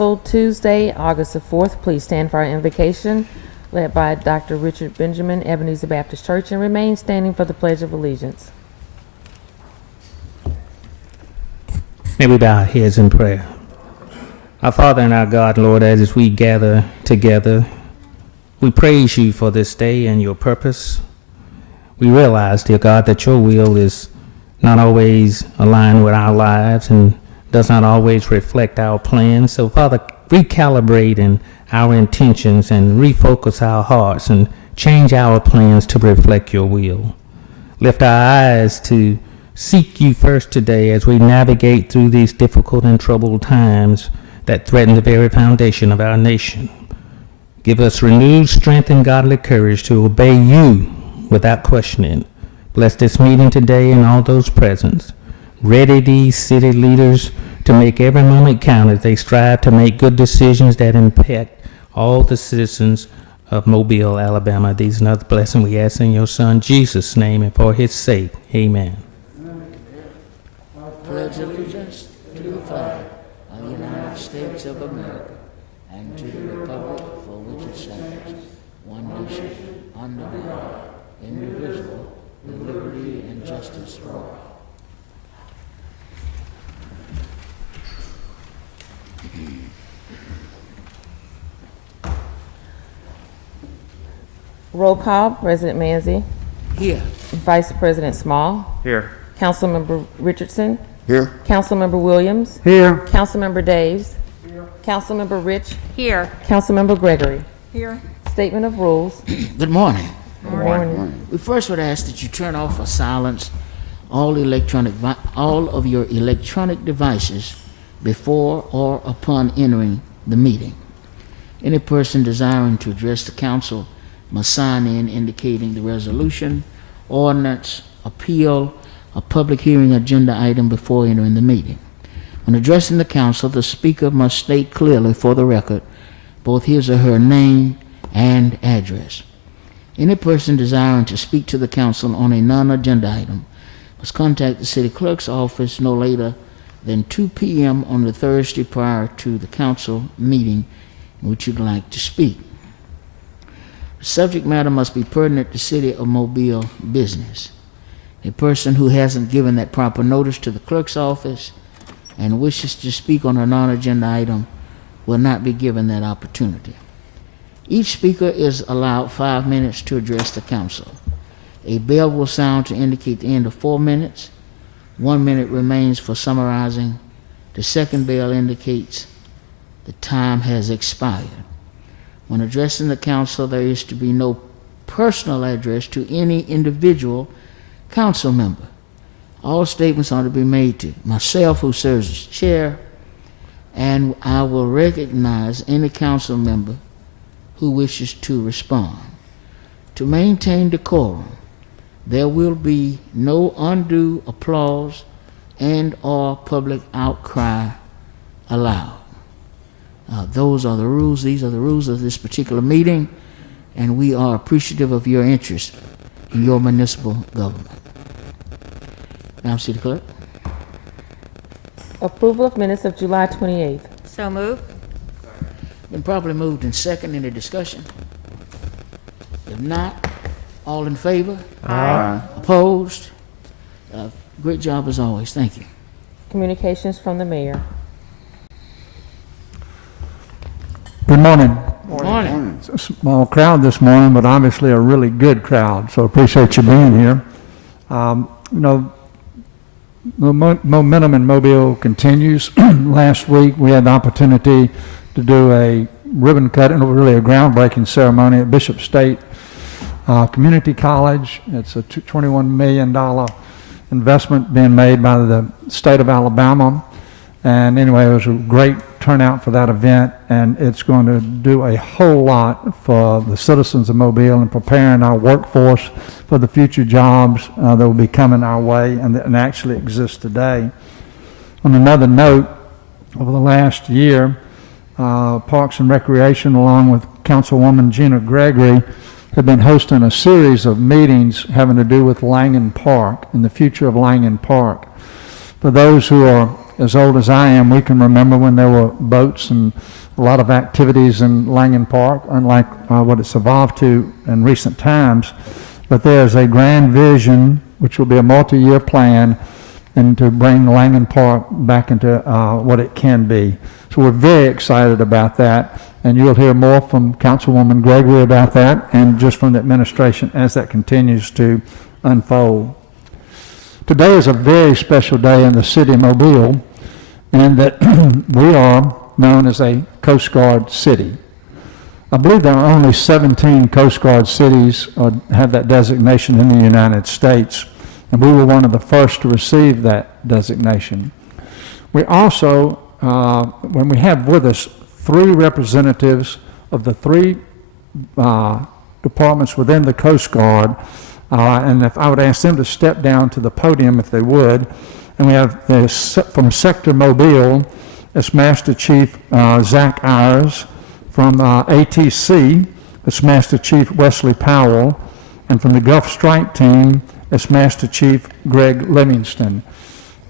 Council, Tuesday, August the 4th. Please stand for our invocation, led by Dr. Richard Benjamin, Ebenezer Baptist Church, and remain standing for the Pledge of Allegiance. May we bow our heads in prayer. Our Father and our God, Lord, as we gather together, we praise you for this day and your purpose. We realize, dear God, that your will is not always aligned with our lives and does not always reflect our plans. So, Father, recalibrate in our intentions and refocus our hearts and change our plans to reflect your will. Lift our eyes to seek you first today as we navigate through these difficult and troubled times that threaten the very foundation of our nation. Give us renewed strength and godly courage to obey you without questioning. Bless this meeting today and all those present. Ready these city leaders to make every moment count as they strive to make good decisions that impact all the citizens of Mobile, Alabama. These and other blessings we ask in your Son Jesus' name and for his sake. Amen. Pledge allegiance to the flag of the United States of America and to the republic for which it stands, one nation, under God, indivisible, with liberty and justice for all. Roll call, President Manzi, Here. Vice President Small, Here. Councilmember Richardson, Here. Councilmember Williams, Here. Councilmember Daves, Councilmember Rich, Here. Councilmember Gregory. Here. Statement of rules. Good morning. Good morning. We first would ask that you turn off or silence all of your electronic devices before or upon entering the meeting. Any person desiring to address the council must sign in indicating the resolution, ordinance, appeal, or public hearing agenda item before entering the meeting. When addressing the council, the speaker must state clearly for the record both his or her name and address. Any person desiring to speak to the council on a non-agenda item must contact the city clerk's office no later than 2 p.m. on the Thursday prior to the council meeting in which you'd like to speak. The subject matter must be pertinent to City of Mobile business. A person who hasn't given that proper notice to the clerk's office and wishes to speak on a non-agenda item will not be given that opportunity. Each speaker is allowed 5 minutes to address the council. A bell will sound to indicate the end of 4 minutes. 1 minute remains for summarizing. The second bell indicates the time has expired. When addressing the council, there is to be no personal address to any individual council member. All statements are to be made to myself, who serves as chair, and I will recognize any council member who wishes to respond. To maintain decorum, there will be no undue applause and or public outcry allowed. Those are the rules. These are the rules of this particular meeting, and we are appreciative of your interest in your municipal government. Madam City Clerk. Approval of minutes of July 28th. So moved. Been properly moved and second. Any discussion? If not, all in favor? Aye. Opposed? Great job as always. Thank you. Communications from the mayor. Good morning. Morning. It's a small crowd this morning, but obviously a really good crowd, so appreciate you being here. Momentum in Mobile continues. Last week we had the opportunity to do a ribbon cutting, really a groundbreaking ceremony at Bishop State Community College. It's a $21 million investment being made by the state of Alabama. And anyway, it was a great turnout for that event, and it's going to do a whole lot for the citizens of Mobile and preparing our workforce for the future jobs that will be coming our way and actually exist today. On another note, over the last year, Parks and Recreation, along with Councilwoman Gina Gregory, have been hosting a series of meetings having to do with Langen Park and the future of Langen Park. For those who are as old as I am, we can remember when there were boats and a lot of activities in Langen Park, unlike what it's evolved to in recent times. But there's a grand vision, which will be a multi-year plan, and to bring Langen Park back into what it can be. So we're very excited about that, and you'll hear more from Councilwoman Gregory about that, and just from the administration as that continues to unfold. Today is a very special day in the city of Mobile, and that we are known as a Coast Guard city. I believe there are only 17 Coast Guard cities have that designation in the United States, and we were one of the first to receive that designation. We also, when we have with us 3 representatives of the 3 departments within the Coast Guard, and if I would ask them to step down to the podium if they would, and we have from Sector Mobile, it's Master Chief Zach Ayers. From ATC, it's Master Chief Wesley Powell, and from the Gulf Strike Team, it's Master Chief Greg Livingston.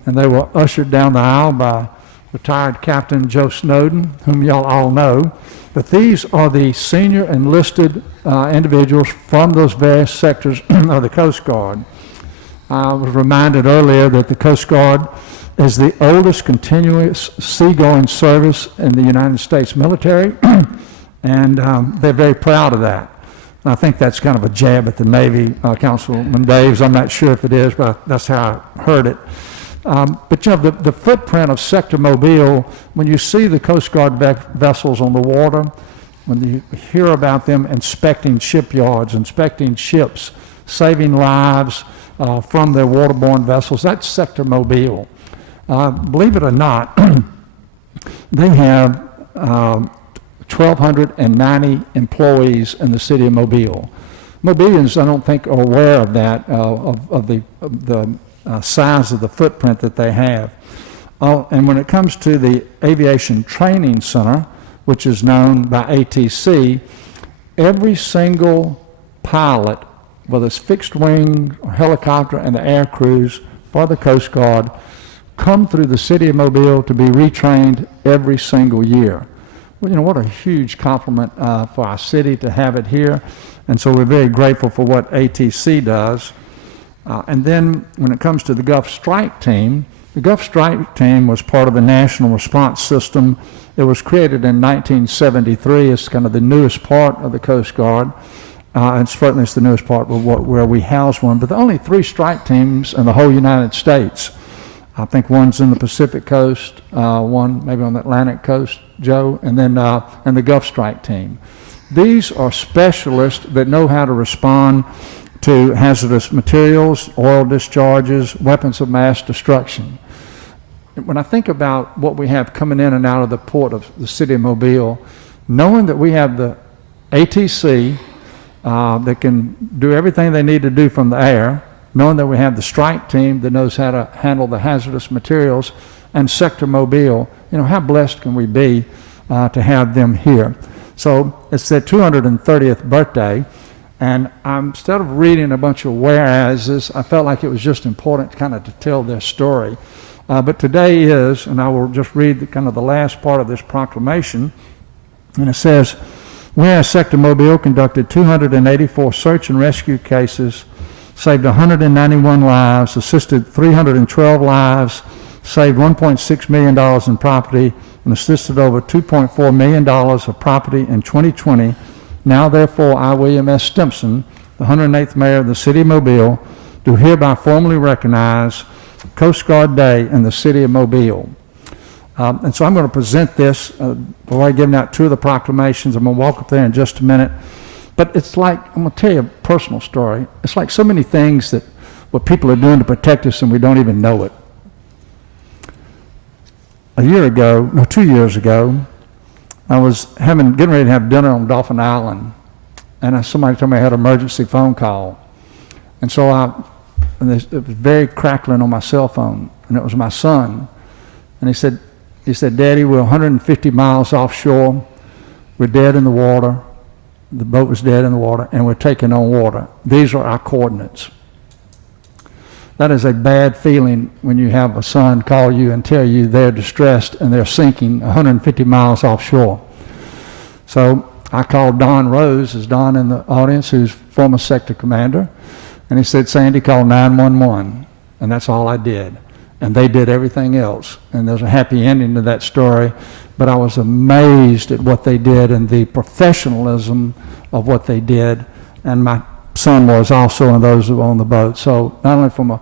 And they were ushered down the aisle by retired Captain Joe Snowden, whom y'all all know. But these are the senior enlisted individuals from those various sectors of the Coast Guard. I was reminded earlier that the Coast Guard is the oldest continuous seagoing service in the United States military, and they're very proud of that. And I think that's kind of a jab at the Navy, Councilman Daves. I'm not sure if it is, but that's how I heard it. But you know, the footprint of Sector Mobile, when you see the Coast Guard vessels on the water, when you hear about them inspecting shipyards, inspecting ships, saving lives from their waterborne vessels, that's Sector Mobile. Believe it or not, they have 1,290 employees in the city of Mobile. Mobilians, I don't think, are aware of that, of the size of the footprint that they have. And when it comes to the Aviation Training Center, which is known by ATC, every single pilot, whether it's fixed wing or helicopter and the air crews for the Coast Guard, come through the city of Mobile to be retrained every single year. Well, you know, what a huge compliment for our city to have it here. And so we're very grateful for what ATC does. And then when it comes to the Gulf Strike Team, the Gulf Strike Team was part of the National Response System. It was created in 1973. It's kind of the newest part of the Coast Guard. And certainly it's the newest part where we house one. But there are only 3 strike teams in the whole United States. I think one's in the Pacific Coast, one maybe on the Atlantic Coast, Joe, and then and the Gulf Strike Team. These are specialists that know how to respond to hazardous materials, oil discharges, weapons of mass destruction. When I think about what we have coming in and out of the port of the city of Mobile, knowing that we have the ATC that can do everything they need to do from the air, knowing that we have the strike team that knows how to handle the hazardous materials, and Sector Mobile, you know, how blessed can we be to have them here? So it's their 230th birthday, and instead of reading a bunch of whereases, I felt like it was just important kind of to tell their story. But today is, and I will just read the last part of this proclamation, and it says, whereas Sector Mobile conducted 284 search and rescue cases, saved 191 lives, assisted 312 lives, saved $1.6 million in property, and assisted over $2.4 million of property in 2020. Now, therefore, I, William S. Stimson, the 108th Mayor of the City of Mobile, do hereby formally recognize Coast Guard Day in the City of Mobile. And so I'm going to present this before I give out 2 of the proclamations. I'm going to walk up there in just a minute. But it's like, I'm going to tell you a personal story. It's like so many things that what people are doing to protect us and we don't even know it. 2 years ago, I was getting ready to have dinner on Dolphin Island, and somebody told me I had an emergency phone call. And so it was very crackling on my cell phone, and it was my son. And he said, Daddy, we're 150 miles offshore. We're dead in the water. The boat was dead in the water, and we're taking on water. These are our coordinates. That is a bad feeling when you have a son call you and tell you they're distressed and they're sinking 150 miles offshore. So I called Don Rose, is Don in the audience, who's former sector commander, and he said, Sandy, call 911, and that's all I did. And they did everything else, and there's a happy ending to that story, but I was amazed at what they did and the professionalism of what they did, and my son was also, and those who were on the boat. So not only from a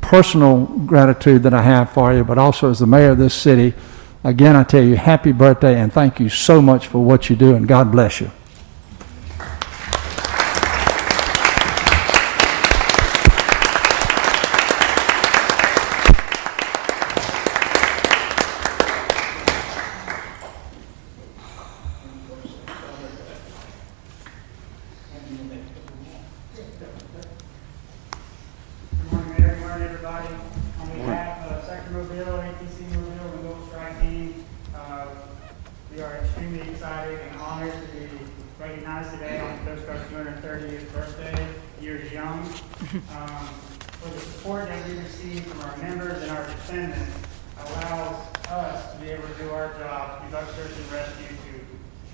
personal gratitude that I have for you, but also as the mayor of this city, again, I tell you, happy birthday, and thank you so much for what you do, and God bless you. Good morning, Mayor. Good morning, everybody. On behalf of Sector Mobile, ATC Mobile, and Gold Strike Team, we are extremely excited and honored to be recognized today on the Coast Guard's 230th birthday. Years young. For the support that we receive from our members and our descendants allows us to be able to do our job, conduct search and rescue, to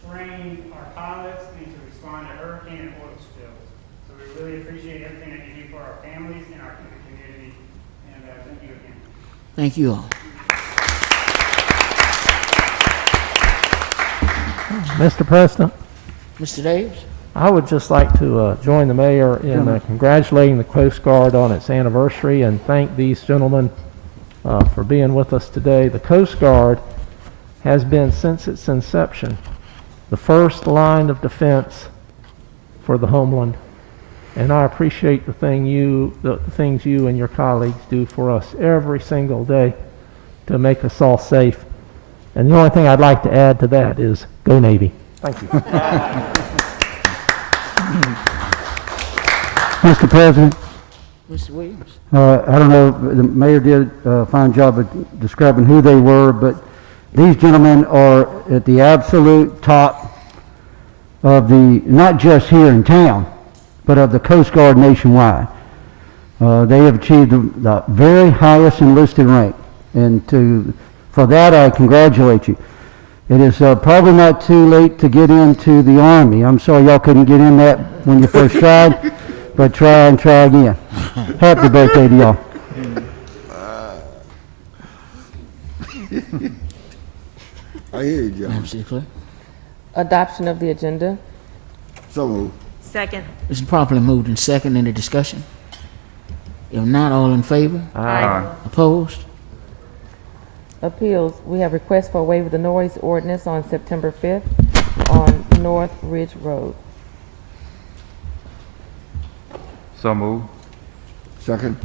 train our pilots, and to respond to hurricane and oil spills. So we really appreciate everything that you do for our families and our community, and thank you again. Thank you all. Mr. President, Mr. Davis? I would just like to join the mayor in congratulating the Coast Guard on its anniversary and thank these gentlemen for being with us today. The Coast Guard has been, since its inception, the first line of defense for the homeland. And I appreciate the things you and your colleagues do for us every single day to make us all safe. And the only thing I'd like to add to that is go Navy. Thank you. Mr. President, Mr. Williams? I don't know, the mayor did a fine job of describing who they were, but these gentlemen are at the absolute top of the, not just here in town, but of the Coast Guard nationwide. They have achieved the very highest enlisted rank, and for that I congratulate you. It is probably not too late to get into the Army. I'm sorry y'all couldn't get in that when you first tried, but try and try again. Happy birthday to y'all. I hear you, John. Madam City Clerk? Adoption of the agenda. So moved. Second. It's properly moved in second. Any discussion? If not, all in favor? Aye. Opposed? Appeals, we have request for a waiver of the noise ordinance on September 5th on North Ridge Road. So moved. Second.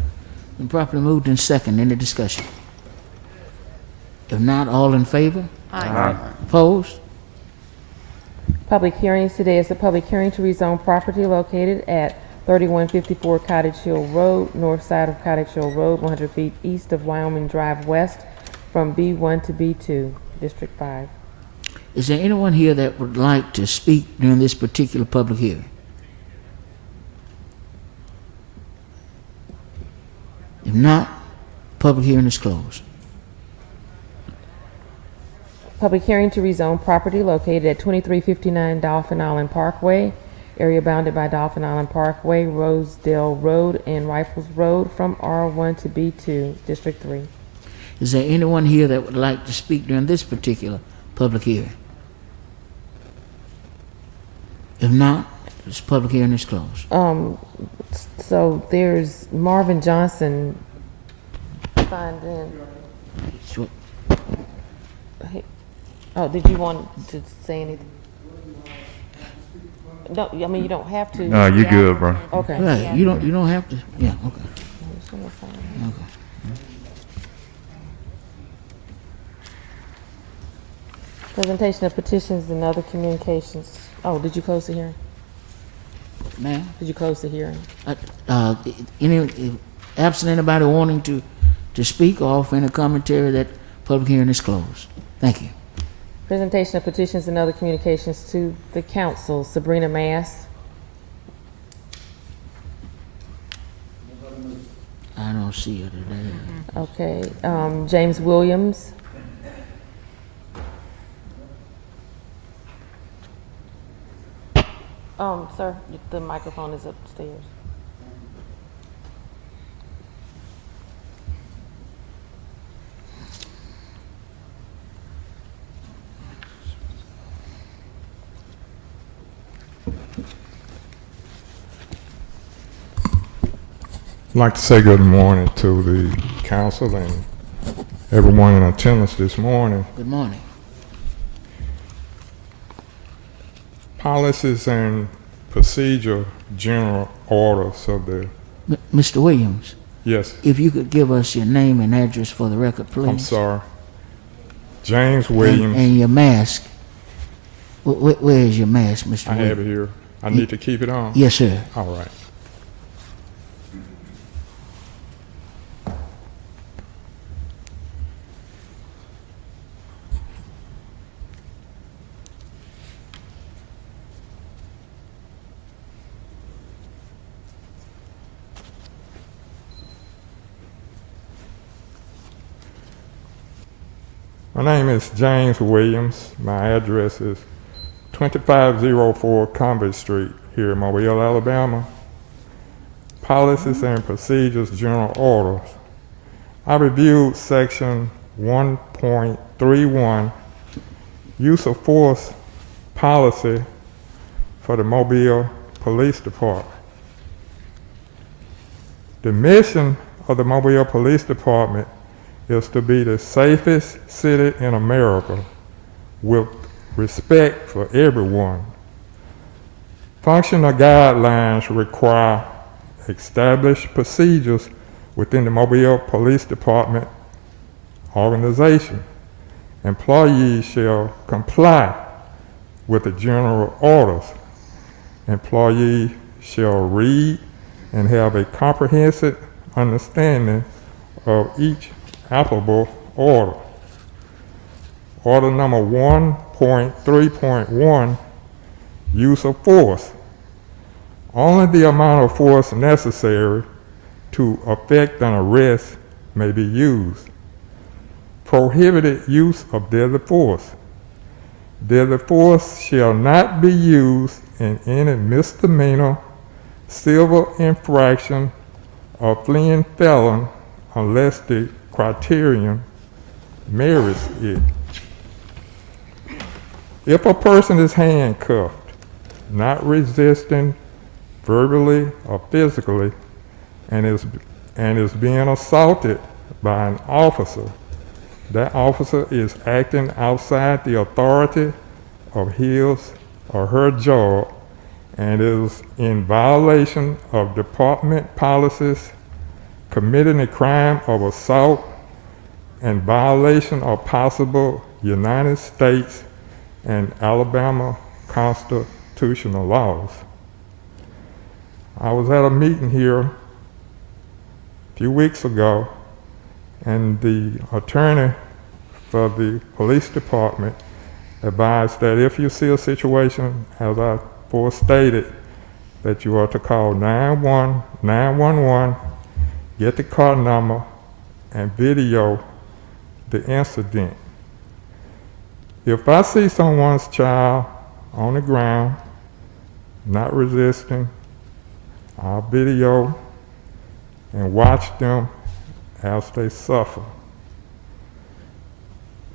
Been properly moved in second. Any discussion? If not, all in favor? Aye. Opposed? Public hearings today is a public hearing to rezone property located at 3154 Cottage Hill Road, north side of Cottage Hill Road, 100 feet east of Wyoming Drive West, from B1 to B2, District 5. Is there anyone here that would like to speak during this particular public hearing? If not, public hearing is closed. Public hearing to rezone property located at 2359 Dolphin Island Parkway, area bounded by Dolphin Island Parkway, Rosedale Road, and Rifles Road from R1 to B2, District 3. Is there anyone here that would like to speak during this particular public hearing? If not, this public hearing is closed. So there's Marvin Johnson signed in. Sure. Oh, did you want to say anything? No, I mean, you don't have to. No, you good, bro. Okay. Right, you don't have to, yeah, okay. Okay. Presentation of petitions and other communications. Oh, did you close the hearing? Ma'am? Did you close the hearing? Absent anybody wanting to speak or offer any commentary, that public hearing is closed. Thank you. Presentation of petitions and other communications to the council. Sabrina Mass. I don't don't see her today. Okay, James Williams. Sir, the microphone is upstairs. I'd like to say good morning to the council and everyone in attendance this morning. Good morning. Policies and procedure general orders of the, Mr. Williams, yes, if you could give us your name and address for the record, please. I'm sorry. James Williams, And your mask. Where is your mask, Mr. I Williams? have it here. I need to keep it on? Yes, sir. All right. My name is James Williams. My address is 2504 Convent Street here in Mobile, Alabama. Policies and Procedures General Orders. I reviewed section 1.31, Use of Force Policy for the Mobile Police Department. The mission of the Mobile Police Department is to be the safest city in America with respect for everyone. Functional guidelines require established procedures within the Mobile Police Department organization. Employees shall comply with the general orders. Employees shall read and have a comprehensive understanding of each applicable order. Order number 1.3.1, use of force. Only the amount of force necessary to effect an arrest may be used. Prohibited use of deadly force. Deadly force shall not be used in any misdemeanor, civil infraction, or fleeing felon unless the criterion merits it. If a person is handcuffed, not resisting verbally or physically, and is being assaulted by an officer, that officer is acting outside the authority of his or her job and is in violation of department policies, committing a crime of assault and violation of possible United States and Alabama constitutional laws. I was at a meeting here a few weeks ago, and the attorney for the police department advised that if you see a situation, as I forestated, that you are to call 911, get the car number, and video the incident. If I see someone's child on the ground, not resisting, I'll video and watch them as they suffer.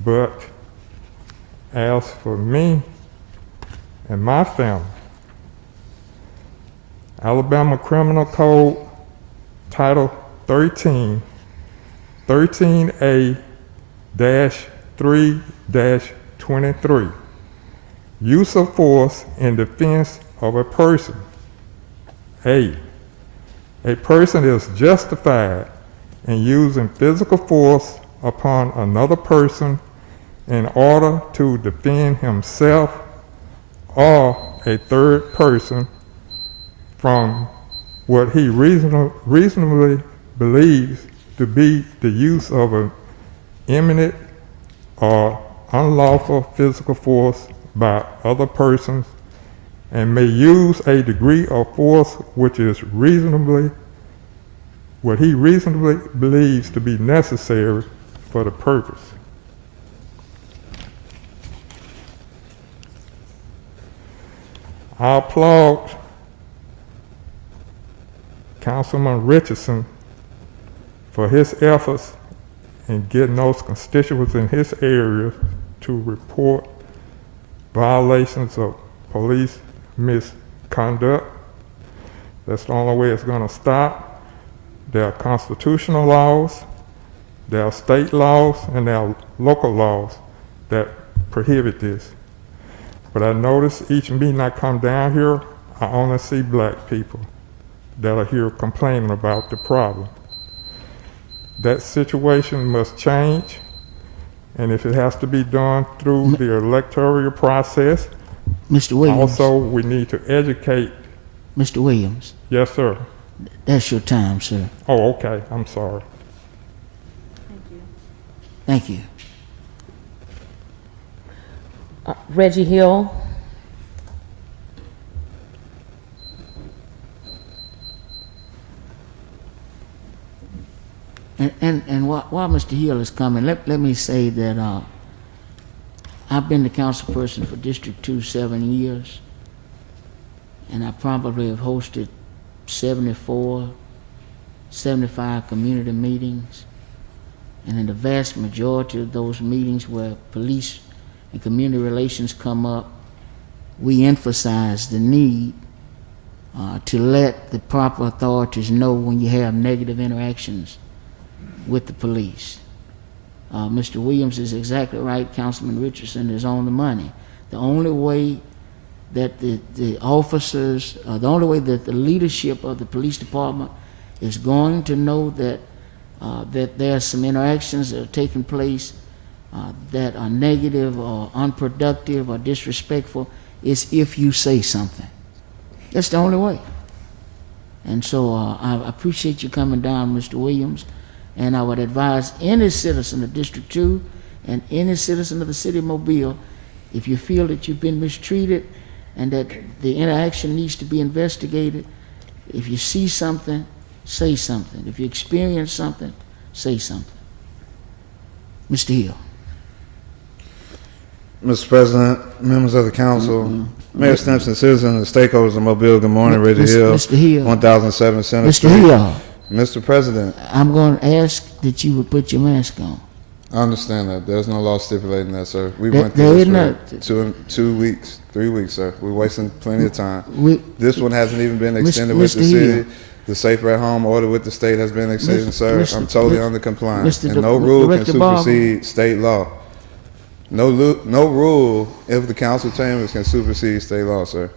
But as for me and my family, Alabama Criminal Code Title 13, 13A-3-23, use of force in defense of a person. A person is justified in using physical force upon another person in order to defend himself or a third person from what he reasonably believes to be the use of an imminent or unlawful physical force by other persons, and may use a degree of force which is reasonably what he reasonably believes to be necessary for the purpose. I applaud Councilman Richardson for his efforts in getting those constituents in his area to report violations of police misconduct. That's the only way it's going to stop. There are constitutional laws, there are state laws, and there are local laws that prohibit this. But I notice each meeting I come down here, I only see black people that are here complaining about the problem. That situation must change, and if it has to be done through the electoral process, Mr. Williams. also we need to educate. Mr. Williams, Yes, sir. that's your time, sir. Oh, okay, I'm sorry. Thank you. Reggie Hill. And while Mr. Hill is coming, let me say that I've been the council person for District 2 7 years, and I probably have hosted 74, 75 community meetings, and in the vast majority of those meetings where police and community relations come up, we emphasize the need to let the proper authorities know when you have negative interactions with the police. Mr. Williams is exactly right. Councilman Richardson is on the money. The only way that the officers, the only way that the leadership of the police department is going to know that that there are some interactions that are taking place that are negative or unproductive or disrespectful is if you say something. That's the only way. And so I appreciate you coming down, Mr. Williams. And I would advise any citizen of District 2 and any citizen of the city of Mobile, if you feel that you've been mistreated and that the interaction needs to be investigated, if you see something, say something. If you experience something, say something. Mr. Hill. Mr. President, members of the council, Mayor Stimson, citizens and stakeholders of Mobile, good morning. Reggie Hill, Mr. Hill. 1007 Center Mr. Street. Hill. Mr. President, I'm going to ask that you would put your mask on. I understand that. There's no law stipulating that, sir. We There- went there through is this for 2 weeks, 3 weeks, sir. We're wasting plenty of time. We- This one hasn't even been Mr. extended with the Mr. city. Hill. The Safer at Home order with the state has been extended, sir. Mr. I'm totally Mr. under compliance. Mr. And no rule can Director Barber. supersede state law. No rule if the council chambers can supersede state law, sir.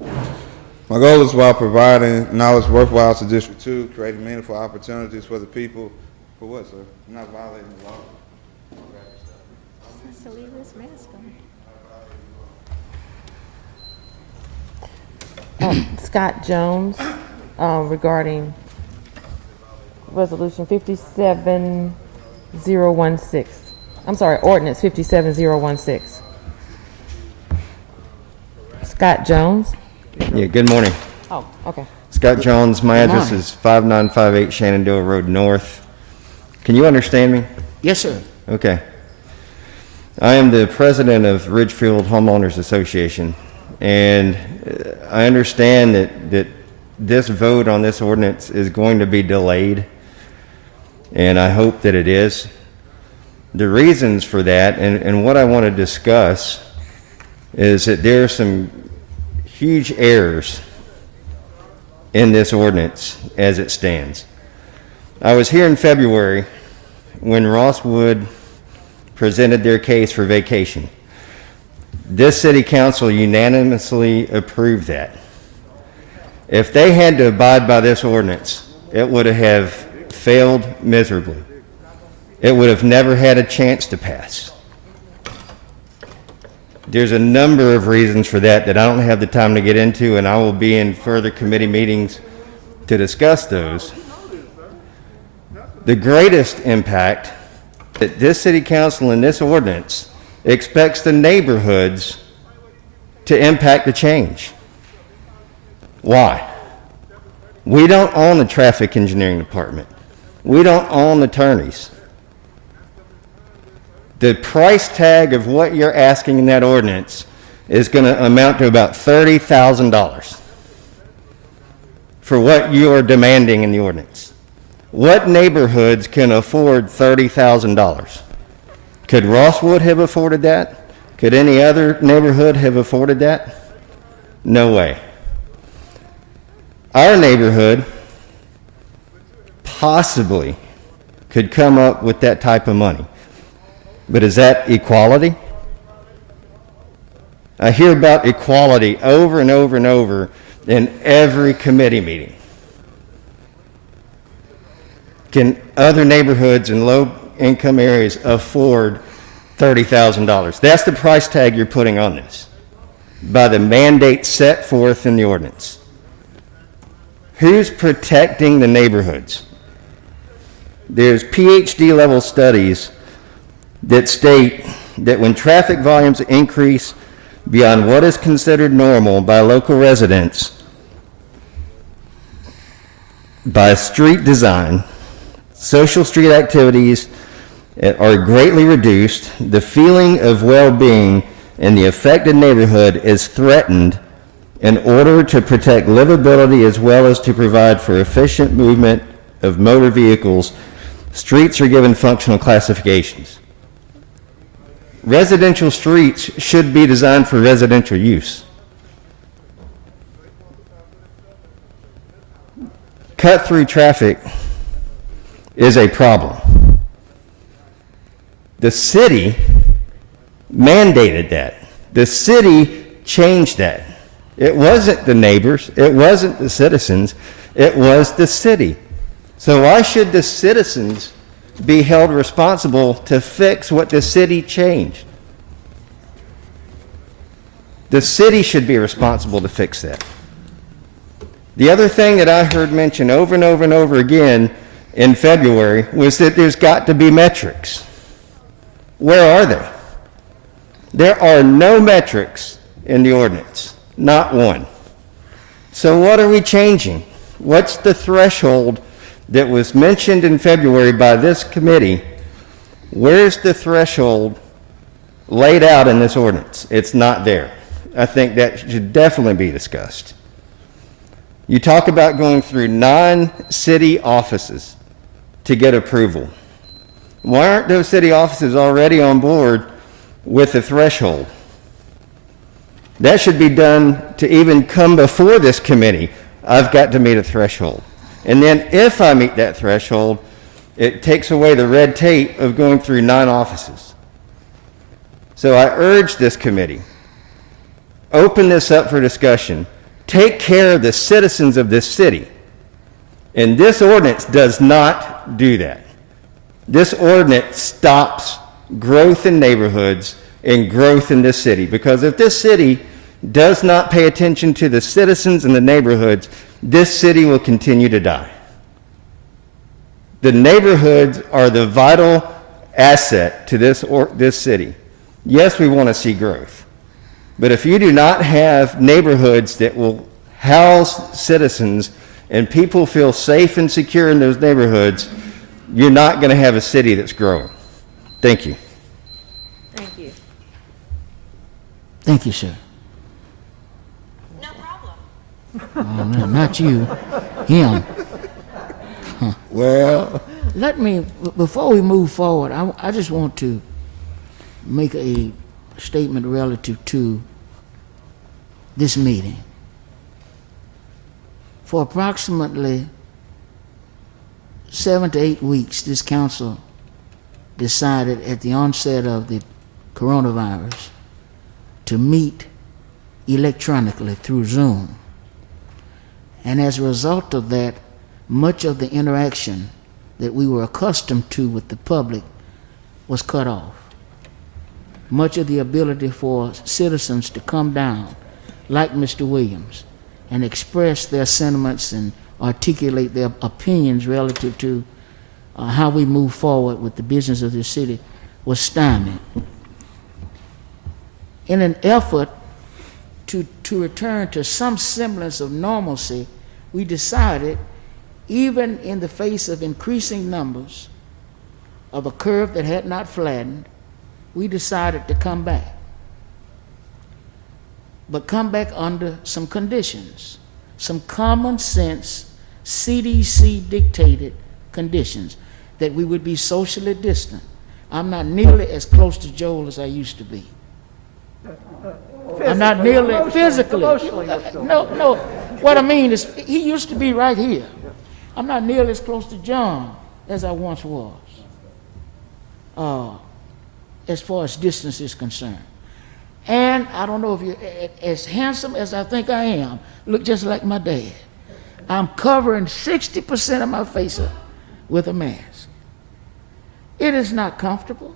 My goal is while providing knowledge worthwhile to District 2, creating meaningful opportunities for the people. For what, sir? I'm not violating the law. So leave this mask on. Scott Jones, regarding Resolution 57016. I'm sorry, Ordinance 57016. Scott Jones? Yeah, good morning. Oh, okay. Scott Jones, my Good address morning. is 5958 Shenandoah Road North. Can you understand me? Yes, sir. Okay. I am the president of Ridgefield Homeowners Association, and I understand that this vote on this ordinance is going to be delayed, and I hope that it is. The reasons for that, and what I want to discuss, is that there are some huge errors in this ordinance as it stands. I was here in February when Rosswood presented their case for vacation. This city council unanimously approved that. If they had to abide by this ordinance, it would have failed miserably. It would have never had a chance to pass. There's a number of reasons for that I don't have the time to get into, and I will be in further committee meetings to discuss those. The greatest impact that this city council and this ordinance expects the neighborhoods to impact the change. Why? We don't own the traffic engineering department. We don't own attorneys. The price tag of what you're asking in that ordinance is going to amount to about $30,000 for what you are demanding in the ordinance. What neighborhoods can afford $30,000? Could Rosswood have afforded that? Could any other neighborhood have afforded that? No way. Our neighborhood possibly could come up with that type of money. But is that equality? I hear about equality over and over and over in every committee meeting. Can other neighborhoods in low-income areas afford $30,000? That's the price tag you're putting on this by the mandate set forth in the ordinance. Who's protecting the neighborhoods? There's PhD level studies that state that when traffic volumes increase beyond what is considered normal by local residents, by street design, social street activities are greatly reduced, the feeling of well-being in the affected neighborhood is threatened in order to protect livability as well as to provide for efficient movement of motor vehicles. Streets are given functional classifications. Residential streets should be designed for residential use. Cut-through traffic is a problem. The city mandated that. The city changed that. It wasn't the neighbors, it wasn't the citizens, it was the city. So why should the citizens be held responsible to fix what the city changed? The city should be responsible to fix that. The other thing that I heard mentioned over and over and over again in February was that there's got to be metrics. Where are they? There are no metrics in the ordinance, not one. So what are we changing? What's the threshold that was mentioned in February by this committee? Where's the threshold laid out in this ordinance? It's not there. I think that should definitely be discussed. You talk about going through 9 city offices to get approval. Why aren't those city offices already on board with the threshold? That should be done to even come before this committee. I've got to meet a threshold. And then if I meet that threshold, it takes away the red tape of going through 9 offices. So I urge this committee, open this up for discussion. Take care of the citizens of this city. And this ordinance does not do that. This ordinance stops growth in neighborhoods and growth in this city. Because if this city does not pay attention to the citizens and the neighborhoods, this city will continue to die. The neighborhoods are the vital asset to this city. Yes, we want to see growth. But if you do not have neighborhoods that will house citizens and people feel safe and secure in those neighborhoods, you're not going to have a city that's growing. Thank you. Thank you. Thank you, sir. No problem. Oh, no, not you, him. Well, Let me, before we move forward, I just want to make a statement relative to this meeting. For approximately 7 to 8 weeks, this council decided at the onset of the coronavirus to meet electronically through Zoom. And as a result of that, much of the interaction that we were accustomed to with the public was cut off. Much of the ability for citizens to come down, like Mr. Williams, and express their sentiments and articulate their opinions relative to how we move forward with the business of this city was stymied. In an effort to return to some semblance of normalcy we decided, even in the face of increasing numbers of a curve that had not flattened, we decided to come back. But come back under some conditions, some common sense, CDC dictated conditions, that we would be socially distant. I'm not nearly as close to Joel as I used to be. I'm not nearly physically. No. What I mean is, he used to be right here. I'm not nearly as close to John as I once was, as far as distance is concerned. And I don't know if you're as handsome as I think I am, look just like my dad. I'm covering 60% of my face up with a mask. It is not comfortable.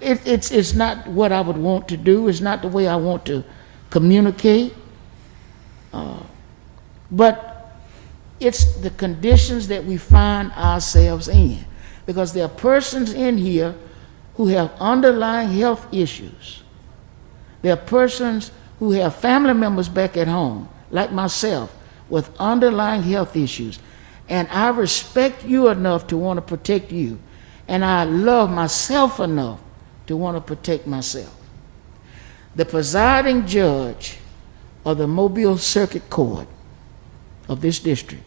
It's not what I would want to do. It's not the way I want to communicate. But it's the conditions that we find ourselves in. Because there are persons in here who have underlying health issues. There are persons who have family members back at home, like myself, with underlying health issues. And I respect you enough to want to protect you. And I love myself enough to want to protect myself. The presiding judge of the Mobile Circuit Court of this district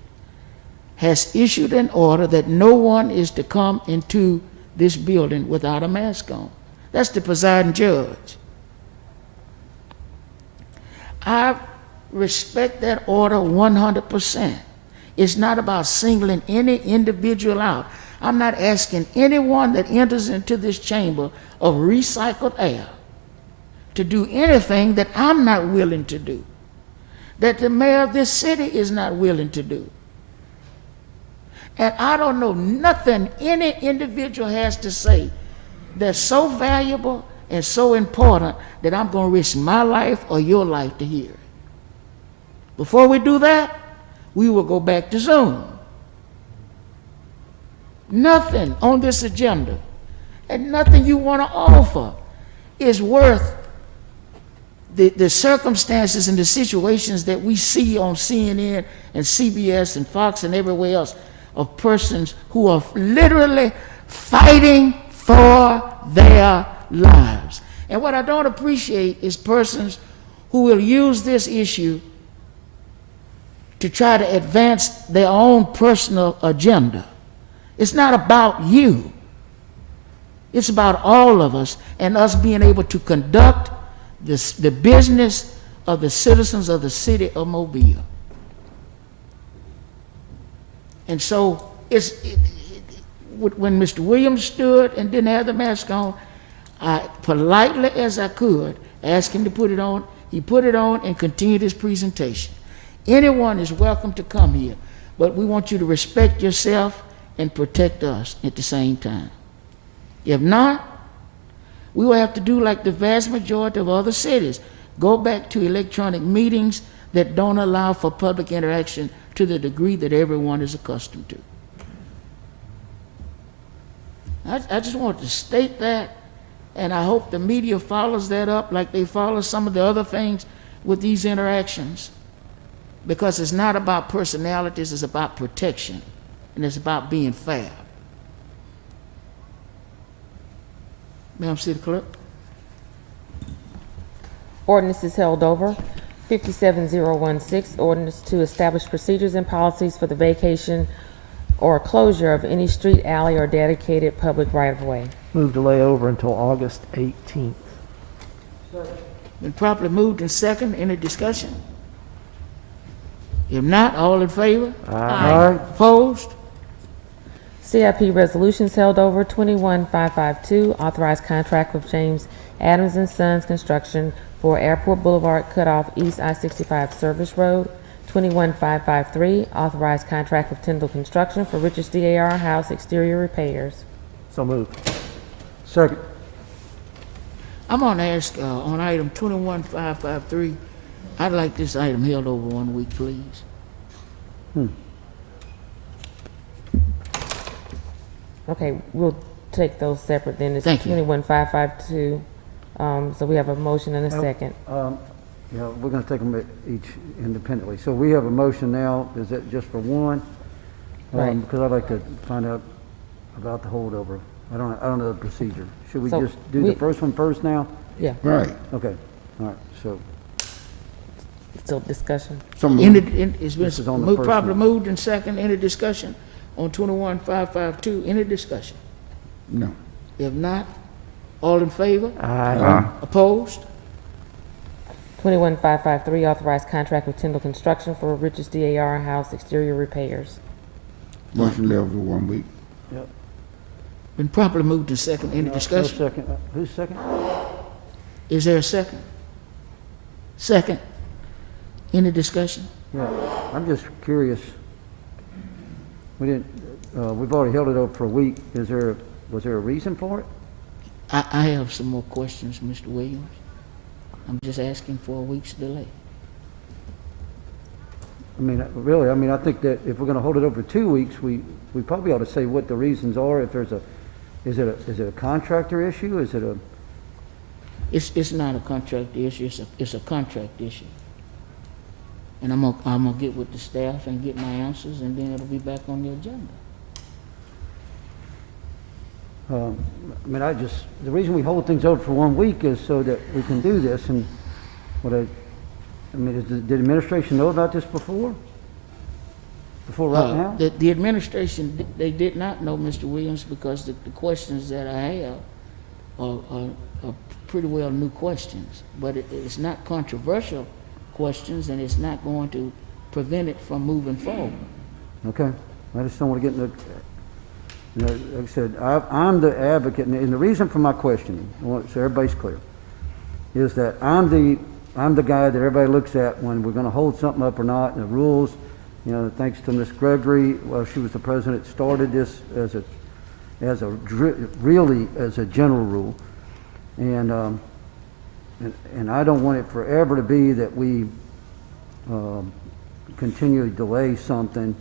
has issued an order that no one is to come into this building without a mask on. That's the presiding judge. I respect that order 100%. It's not about singling any individual out. I'm not asking anyone that enters into this chamber of recycled air to do anything that I'm not willing to do, that the mayor of this city is not willing to do. And I don't know nothing any individual has to say that's so valuable and so important that I'm going to risk my life or your life to hear it. Before we do that, we will go back to Zoom. Nothing on this agenda and nothing you want to offer is worth the circumstances and the situations that we see on CNN and CBS and Fox and everywhere else of persons who are literally fighting for their lives. And what I don't appreciate is persons who will use this issue to try to advance their own personal agenda. It's not about you. It's about all of us and us being able to conduct the business of the citizens of the city of Mobile. And so when Mr. Williams stood and didn't have the mask on, I politely as I could asked him to put it on. He put it on and continued his presentation. Anyone is welcome to come here, but we want you to respect yourself and protect us at the same time. If not, we will have to do like the vast majority of other cities, go back to electronic meetings that don't allow for public interaction to the degree that everyone is accustomed to. I just want to state that, and I hope the media follows that up like they follow some of the other things with these interactions, because it's not about personalities, it's about protection, and it's about being fair. Madam City Clerk. Ordinance is held over. 57016, ordinance to establish procedures and policies for the vacation or closure of any street, alley, or dedicated public right-of-way. Move to lay over until August 18th. Been properly moved and second. Any discussion? If not, all in favor? Aye. Opposed? CIP resolutions held over. 21552, authorized contract with James Adams and Sons Construction for Airport Boulevard cutoff East I-65 Service Road. 21553, authorized contract with Tyndall Construction for Richards DAR House exterior repairs. So moved. Second. I'm going to ask on item 21553, I'd like this item held over 1 week, please. Okay, we'll take those separate then. It's Thank you. 21552. So we have a motion and a second. Yeah, we're gonna take them each independently. So we have a motion now, is that just for one? Right. Because I'd like to find out about the holdover. I don't know the procedure. Should we So just do the first one first now? Yeah, Right. Okay, all right, so, still discussion. So It's This is on the been first properly one. moved and second. Any discussion on 21-552? Any discussion? No. If not, all in favor? Aye. Opposed? 21553, authorized contract with Tyndall Construction for Richards DAR House exterior repairs. Motion level for 1 week. yep. Been properly moved and second. Any No discussion? second. Who's second? Is there a second? Second. Any discussion? Yeah, I'm just curious. We didn't, we've already held it up for a week. Was there a reason for it? I have some more questions, Mr. Williams. I'm just asking for a week's delay. I mean, really, I think that if we're gonna hold it over 2 weeks, we probably ought to say what the reasons are. If there's is it a contractor issue? Is it a, It's not a contract issue, it's a contract issue. And I'm gonna get with the staff and get my answers, and then it'll be back on the agenda. the reason we hold things over for 1 week is so that we can do this, and did administration know about this before? Before right now? The administration, they did not know, Mr. Williams, because the questions that I have are pretty well new questions. But it's not controversial questions, and it's not going to prevent it from moving forward. Okay, I just don't want to get in like I said, I'm the advocate, and the reason for my questioning, so everybody's clear, is that I'm the guy that everybody looks at when we're going to hold something up or not, and the rules, thanks to Ms. Gregory, well, she was the president, started this as a general rule, and I don't want it forever to be that we continually delay something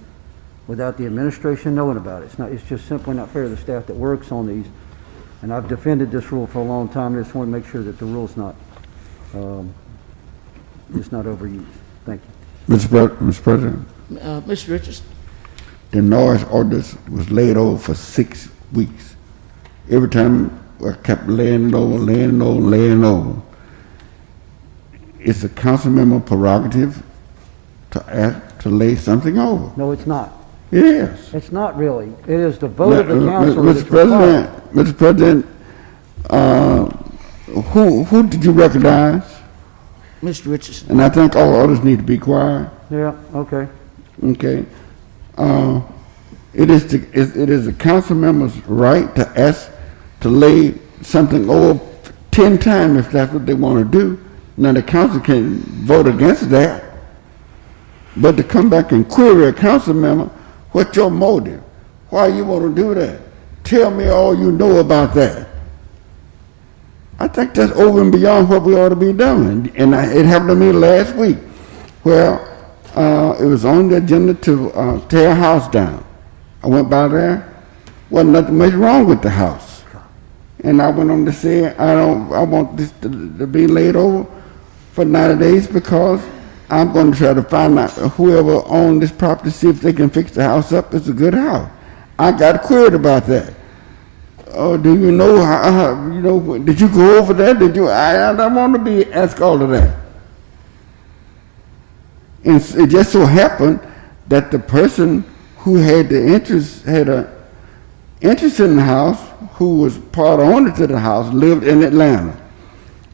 without the administration knowing about it. It's just simply not fair to the staff that works on these. And I've defended this rule for a long time. I just want to make sure that the rule's not, it's not overused. Thank you. Mr. President, Mr. Richards, the noise ordinance was laid over for 6 weeks. Every time I kept laying it over. It's a council member prerogative to ask to lay something over. No, it's not. It is. It's not really. It is the vote of the council that's Mr. President, who did you recognize? Mr. Richardson. And I think all others need to be quiet. Yeah, okay. Okay. It is the council member's right to ask to lay something over 10 times if that's what they want to do. Now the council can vote against that, but to come back and query a council member, what's your motive? Why you want to do that? Tell me all you know about that. I think that's over and beyond what we ought to be doing. And it happened to me last week. Well, it was on the agenda to tear a house down. I went by there, wasn't nothing much wrong with the house. And I went on to say, I want this to be laid over for 90 days because I'm going to try to find out whoever owned this property, see if they can fix the house up. It's a good house. I got queried about that. Oh, do you know how, did you go over there? Did you? I don't want to be asked all of that. And it just so happened that the person who had an interest in the house, who was part owner to the house, lived in Atlanta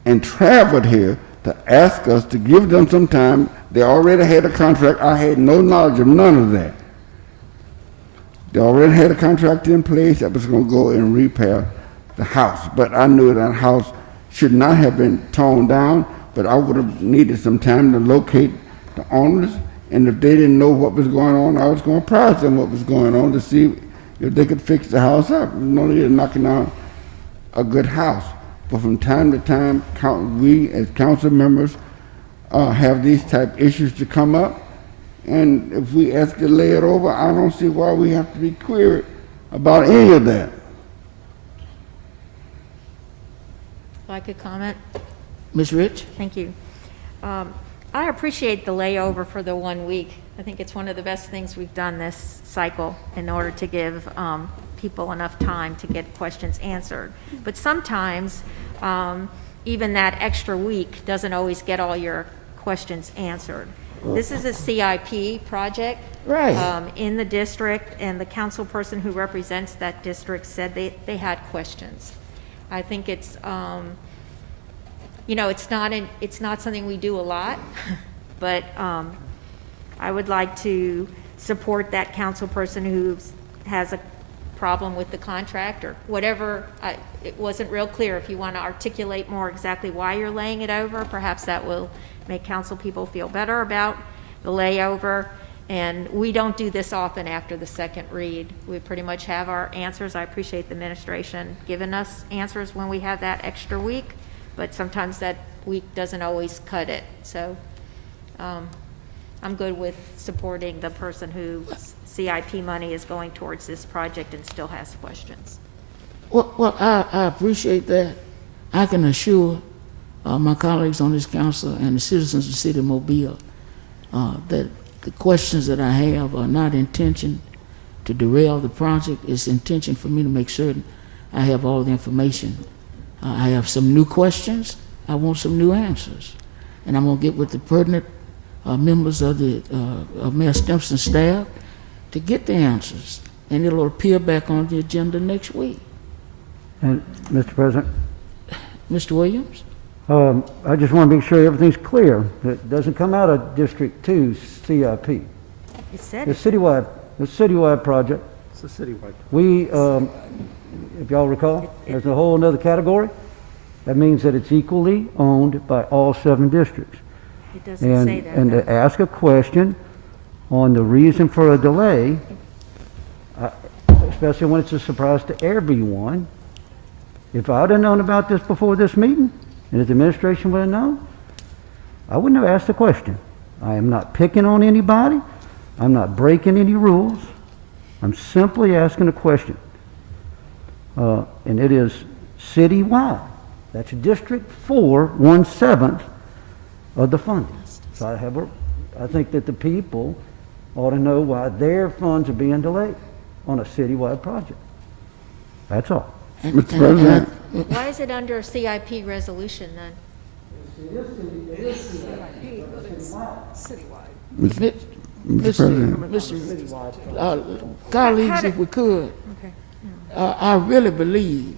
and traveled here to ask us to give them some time. They already had a contract. I had no knowledge of none of that. They already had a contract in place that was going to go and repair the house. But I knew that house should not have been torn down, but I would have needed some time to locate the owners. And if they didn't know what was going on, I was going to apprise them what was going on to see if they could fix the house up. No need of knocking down a good house. But from time to time, we as council members have these type issues to come up. And if we ask to lay it over, I don't see why we have to be queried about any of that. If I could comment? Ms. Rich? Thank you. I appreciate the layover for the 1 week. I think it's one of the best things we've done this cycle in order to give people enough time to get questions answered. But sometimes, even that extra week doesn't always get all your questions answered. This is a CIP project. Right. In the district, and the council person who represents that district said they had questions. I think it's, it's not something we do a lot, but I would like to support that council person who has a problem with the contract or whatever. It wasn't real clear. If you want to articulate more exactly why you're laying it over, perhaps that will make council people feel better about the layover. And we don't do this often after the second read. We pretty much have our answers. I appreciate the administration giving us answers when we have that extra week, but sometimes that week doesn't always cut it. So I'm good with supporting the person whose CIP money is going towards this project and still has questions. Well, I appreciate that. I can assure my colleagues on this council and the citizens of the city of Mobile that the questions that I have are not intention to derail the project. It's intention for me to make certain I have all the information. I have some new questions. I want some new answers. And I'm going to get with the pertinent members of Mayor Stimson's staff to get the answers. And it'll appear back on the agenda next week. And, Mr. President, Mr. Williams? I just want to make sure everything's clear. It doesn't come out of District 2's CIP. It said It's citywide. It's a citywide project. It's a citywide. We, if y'all recall, there's a whole other category. That means that it's equally owned by all 7 districts. it doesn't say that. And to ask a question on the reason for a delay, especially when it's a surprise to everyone, if I'd have known about this before this meeting, and if the administration would have known, I wouldn't have asked the question. I am not picking on anybody. I'm not breaking any rules. I'm simply asking a question. And it is citywide. That's District 4, 1/7 of the funding. So I think that the people ought to know why their funds are being delayed on a citywide project. That's all. Mr. President, Why is it under a CIP resolution then? Mr. President, Colleagues, if we could, I really believe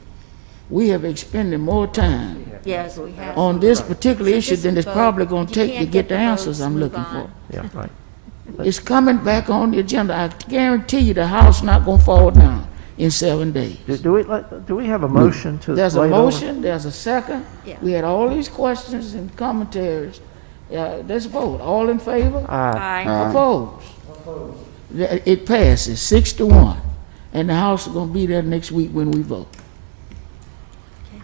we have expended more time Yes, we have. on this particular issue than it's vote. probably going to You take to can't get the the answers votes, I'm move looking for. on. Yeah, right. It's coming back on the agenda. I guarantee you the house not going to fall down in 7 days. Do we have a motion to There's a lay it over? motion, there's a second. Yeah. We had all these questions and commentaries. Let's vote. All in favor? Aye. Aye. Opposed? It passes 6-1. And the House is going to be there next week when we vote.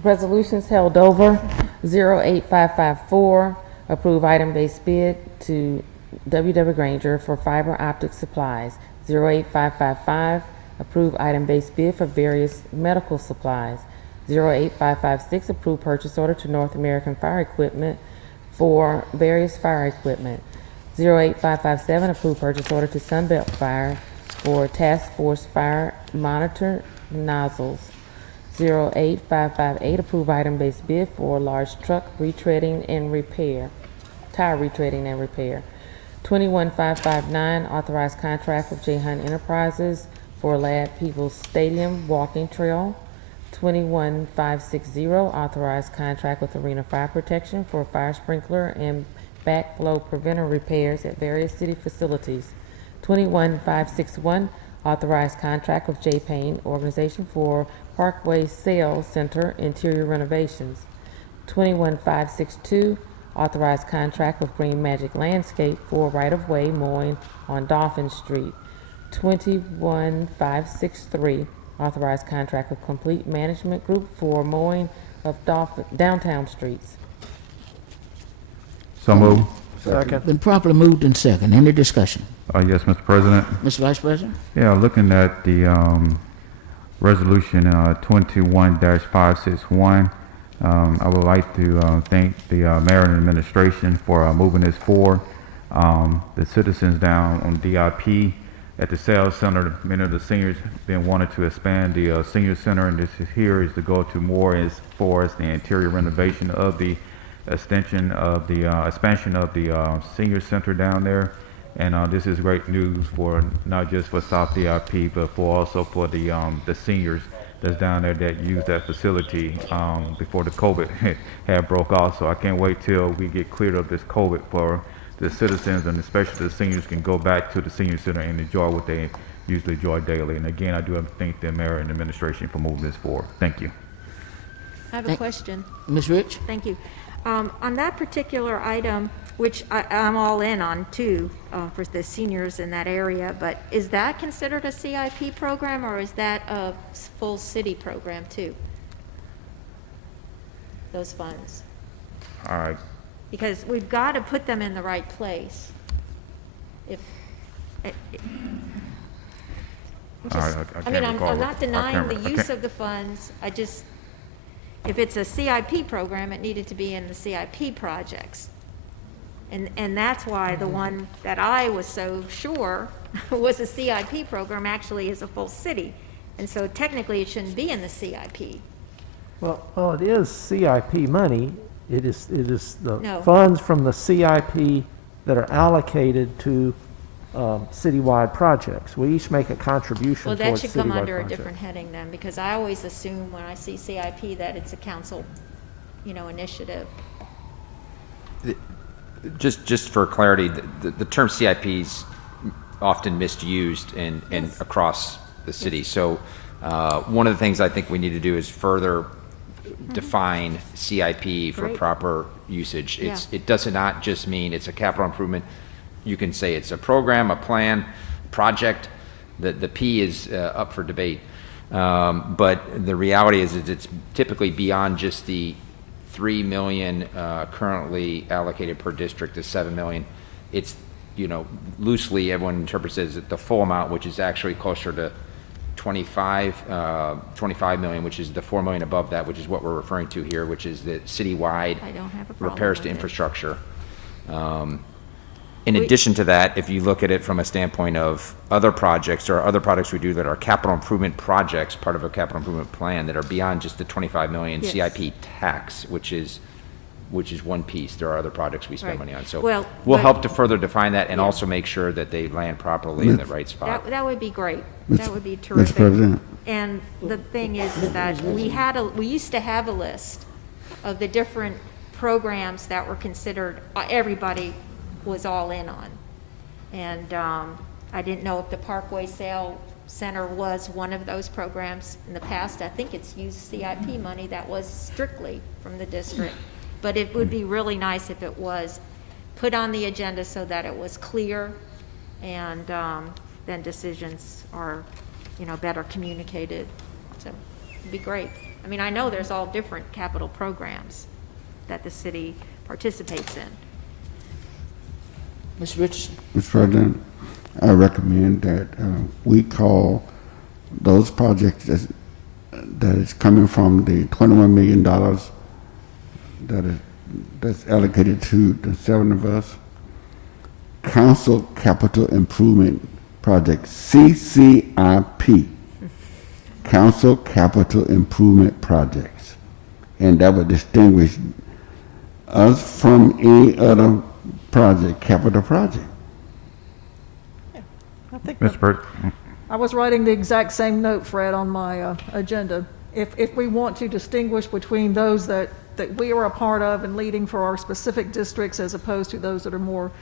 Resolutions held over. 08554, approve item-based bid to W.W. Granger for fiber optic supplies. 08555, approve item-based bid for various medical supplies. 08556, approve purchase order to North American Fire Equipment for various fire equipment. 08557, approve purchase order to Sunbelt Fire for task force fire monitor nozzles. 08558, approve item-based bid for large truck retreading and repair, tire retreading and repair. 21559, authorized contract with J. Hunt Enterprises for Lad Peoples Stadium walking trail. 21560, authorized contract with Arena Fire Protection for fire sprinkler and backflow preventer repairs at various city facilities. 21561, authorized contract with J. Payne Organization for Parkway Sales Center interior renovations. 21562, authorized contract with Green Magic Landscape for right-of-way mowing on Dolphin Street. 21563, authorized contract with Complete Management Group for mowing of downtown streets. So moved. Second. Been properly moved in second. Any discussion? Yes, Mr. President. Mr. Vice President? Yeah, looking at the resolution 21-561, I would like to thank the mayor and administration for moving this forward. The citizens down on DIP at the sales center, many of the seniors been wanting to expand the senior center, and this is here is to go to more as far as the interior renovation of the expansion of the senior center down there. And this is great news for not just for South DIP, but for also for the seniors that's down there that use that facility before the COVID had broke off. So I can't wait till we get cleared of this COVID for the citizens, and especially the seniors, can go back to the senior center and enjoy what they usually enjoy daily. And again, I do have to thank the mayor and administration for moving this forward. Thank you. I have a question. Ms. Rich? Thank you. On that particular item, which I'm all in on too, for the seniors in that area, but is that considered a CIP program, or is that a full city program too? Those funds? All right. Because we've got to put them in the right place. If, All right, I can't I'm recall. not denying I the can't- use of the funds, if it's a CIP program, it needed to be in the CIP projects. And that's why the one that I was so sure was a CIP program actually is a full city. And so technically it shouldn't be in the CIP. Well, it is CIP money. It is the No. funds from the CIP that are allocated to citywide projects. We each make a contribution Well, towards that citywide should come under a projects. different heading then, because I always assume when I see CIP that it's a council, initiative. Just for clarity, the term CIP is often misused and Yes. across the city. So one of the things I think we need to do is further define CIP for Great. proper usage. Yeah. It does not just mean it's a capital improvement. You can say it's a program, a plan, project. The P is up for debate. But the reality is it's typically beyond just the 3 million currently allocated per district to 7 million. It's, loosely everyone interprets it as the full amount, which is actually closer to 25 million, which is the 4 million above that, which is what we're referring to here, which is the citywide I don't have a problem repairs with to it. infrastructure. In addition to that, if you look at it from a standpoint of other projects or other projects we do that are capital improvement projects, part of a capital improvement plan that are beyond just the 25 million Yes. CIP tax, which is one piece. There are other projects we spend Right. money on. So Well, we'll but- help to further define that and Yeah. also make sure that they land properly in the right spot. That would be great. Mr. That would be Mr. terrific. President. And the thing is that we used to have a list of the different programs that were considered, everybody was all in on. And I didn't know if the Parkway Sale Center was one of those programs in the past. I think it's used CIP money that was strictly from the district. But it would be really nice if it was put on the agenda so that it was clear, and then decisions are, better communicated. So it'd be great. I mean, I know there's all different capital programs that the city participates in. Ms. Richardson? Mr. President, I recommend that we call those projects that is coming from the $21 million that's allocated to the 7 of us, Council Capital Improvement Project, CCIP, Council Capital Improvement Projects. And that would distinguish us from any other project, capital project. I think Mr. President. I was writing the exact same note, Fred, on my agenda. If we want to distinguish between those that we are a part of and leading for our specific districts as opposed to those that are more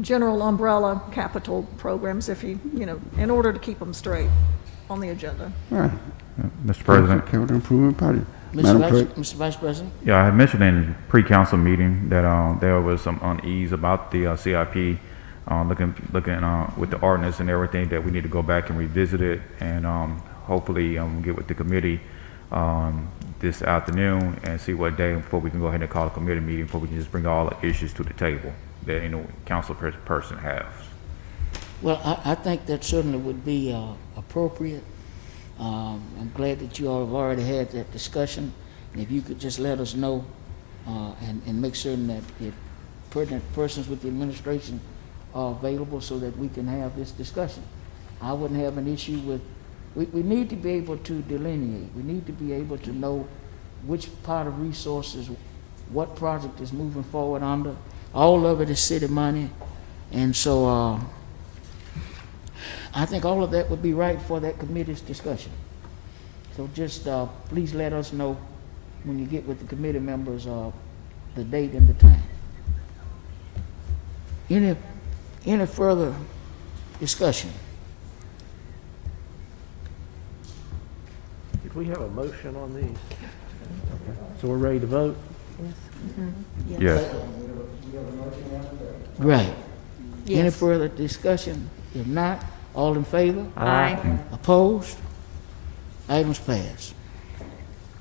general umbrella capital programs, in order to keep them straight on the agenda. Right. Mr. President. Capital Improvement Project. Madam Clerk. Mr. Vice President? Yeah, I had mentioned in pre-council meeting that there was some unease about the CIP, looking with the ordinance and everything, that we need to go back and revisit it, and hopefully get with the committee this afternoon and see what day before we can go ahead and call a committee meeting, before we can just bring all the issues to the table that council person has. Well, I think that certainly would be appropriate. I'm glad that you all have already had that discussion. If you could just let us know, and make certain that the pertinent persons with the administration are available so that we can have this discussion. I wouldn't have an issue with, we need to be able to delineate. We need to be able to know which part of resources, what project is moving forward under. All of it is city money. And so, I think all of that would be right for that committee's discussion. So just, please let us know when you get with the committee members, the date and the time. Any further discussion? Did we have a motion on these? So we're ready to vote? Yes. Right. Any Yes. further discussion? If not, all in favor? Aye. Opposed? Items passed.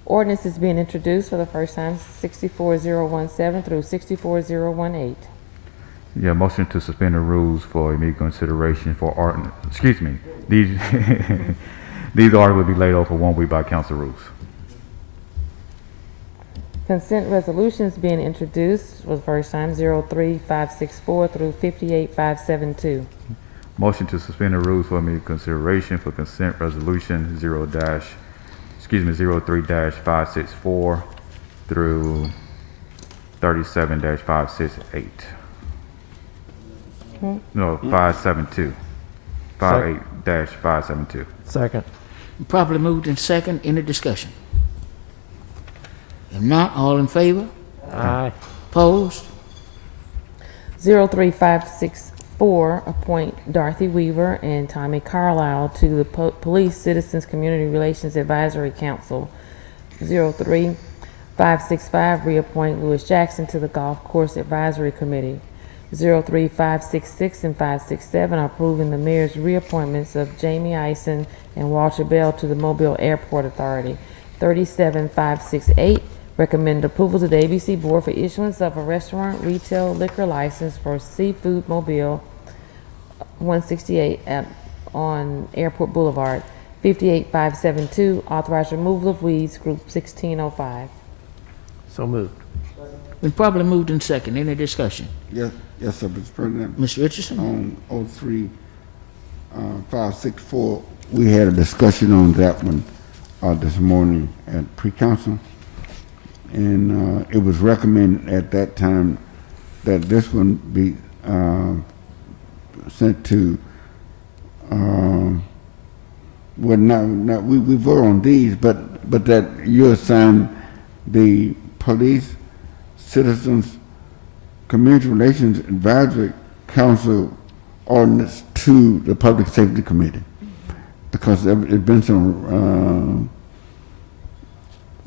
Ordinance is being introduced for the first time, 64017 through 64018. Yeah, motion to suspend the rules for immediate consideration for these, these orders will be laid over for 1 week by council rules. Consent resolutions being introduced for the first time, 03564 through 58572. Motion to suspend the rules for immediate consideration for consent resolution 03-564 through 37-568. No, 572. 58-572. Second. Properly moved in second. Any discussion? If not, all in favor? Aye. Opposed? 03564, appoint Dorothy Weaver and Tommy Carlisle to the Police Citizens Community Relations Advisory Council. 03565, reappoint Louis Jackson to the Golf Course Advisory Committee. 03566 and 567, approving the mayor's reappointments of Jamie Eisen and Walter Bell to the Mobile Airport Authority. 37568, recommend approval to the ABC Board for issuance of a restaurant retail liquor license for Seafood Mobile 168 on Airport Boulevard. 58572, authorize removal of weeds, group 1605. So moved. Been properly moved in second. Any discussion? Yes, sir, Mr. President. Ms. Richardson? On 03564, we had a discussion on that one this morning at pre-council. And it was recommended at that time that this one be sent to, well, not we vote on these, but that you assign the Police Citizens Community Relations Advisory Council ordinance to the Public Safety Committee, because there's been some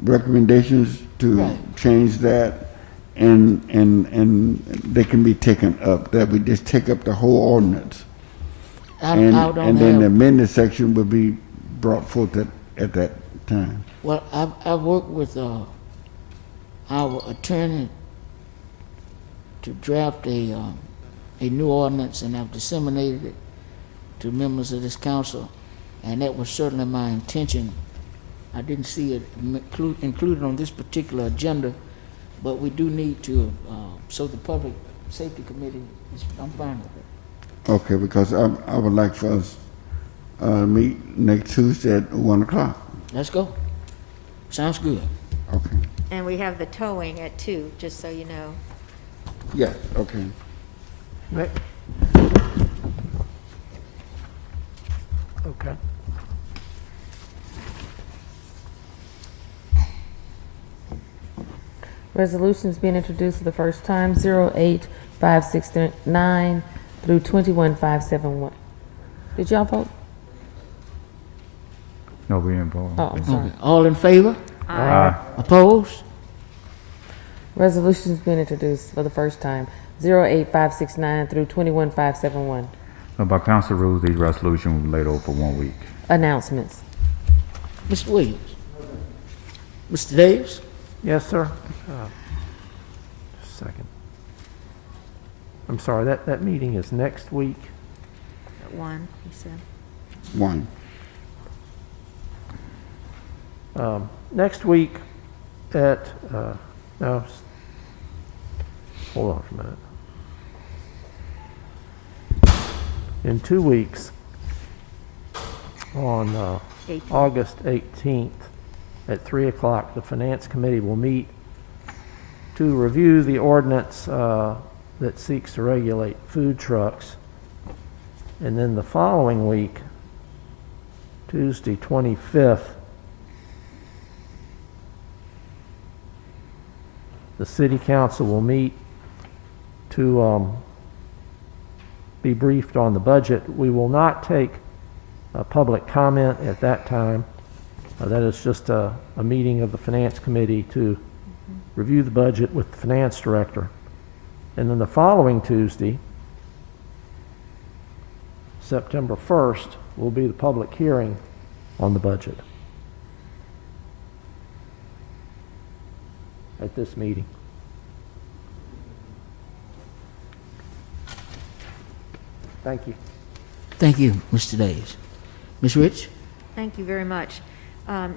recommendations to change that, and they can be taken up. That we just take up the whole ordinance, and then the amended section will be brought forth at that time. Well, I've worked with our attorney to draft a new ordinance, and I've disseminated it to members of this council, and that was certainly my intention. I didn't see it included on this particular agenda, but we do need to, so the Public Safety Committee, I'm fine with it. Okay, because I would like for us meet next Tuesday at 1 o'clock. Let's go. Sounds good. Okay. And we have the towing at 2, just so you know. Yes, okay. Okay. Resolutions being introduced for the first time, 08569 through 21571. Did y'all vote? No, we didn't vote. Oh, I'm sorry. Okay. All in favor? Aye. Opposed? Resolutions being introduced for the first time, 08569 through 21571. By council rules, these resolutions will be laid over for 1 week. Announcements. Mr. Williams? Mr. Davis? Yes, sir. Just a second. I'm sorry, that meeting is next week. At 1, he said. 1. Next week, at, no, hold on for a minute. In 2 weeks, on 18th. August 18th at 3 o'clock, the Finance Committee will meet to review the ordinance that seeks to regulate food trucks. And then the following week, Tuesday 25th, the City Council will meet to be briefed on the budget. We will not take public comment at that time. That is just a meeting of the Finance Committee to review the budget with the Finance Director. And then the following Tuesday, September 1st, will be the public hearing on the budget at this meeting. Thank you. Thank you, Mr. Days. Ms. Rich? Thank you very much.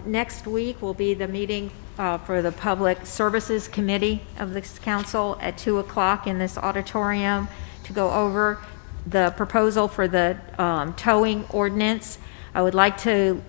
Next week will be the meeting for the Public Services Committee of this council at 2 o'clock in this auditorium to go over the proposal for the towing ordinance. I would like to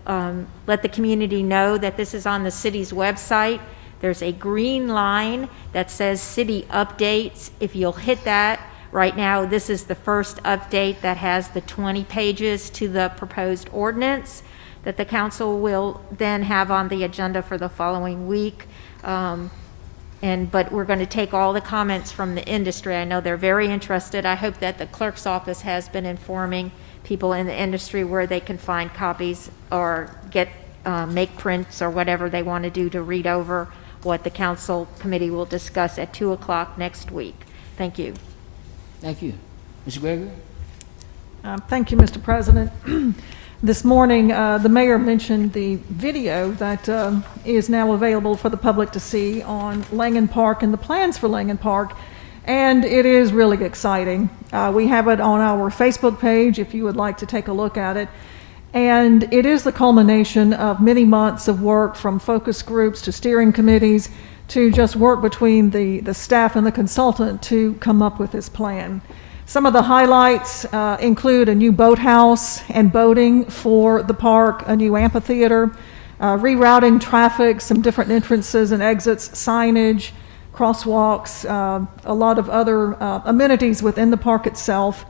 let the community know that this is on the city's website. There's a green line that says City Updates. If you'll hit that, right now this is the first update that has the 20 pages to the proposed ordinance that the council will then have on the agenda for the following week. But we're going to take all the comments from the industry. I know they're very interested. I hope that the clerk's office has been informing people in the industry where they can find copies or get make prints or whatever they want to do to read over what the council committee will discuss at 2 o'clock next week. Thank you. Thank you. Mr. Gregory? Thank you, Mr. President. This morning, the mayor mentioned the video that is now available for the public to see on Langen Park and the plans for Langen Park, and it is really exciting. We have it on our Facebook page if you would like to take a look at it, and it is the culmination of many months of work from focus groups to steering committees to just work between the staff and the consultant to come up with this plan. Some of the highlights include a new boathouse and boating for the park, a new amphitheater, rerouting traffic, some different entrances and exits, signage, crosswalks, a lot of other amenities within the park itself.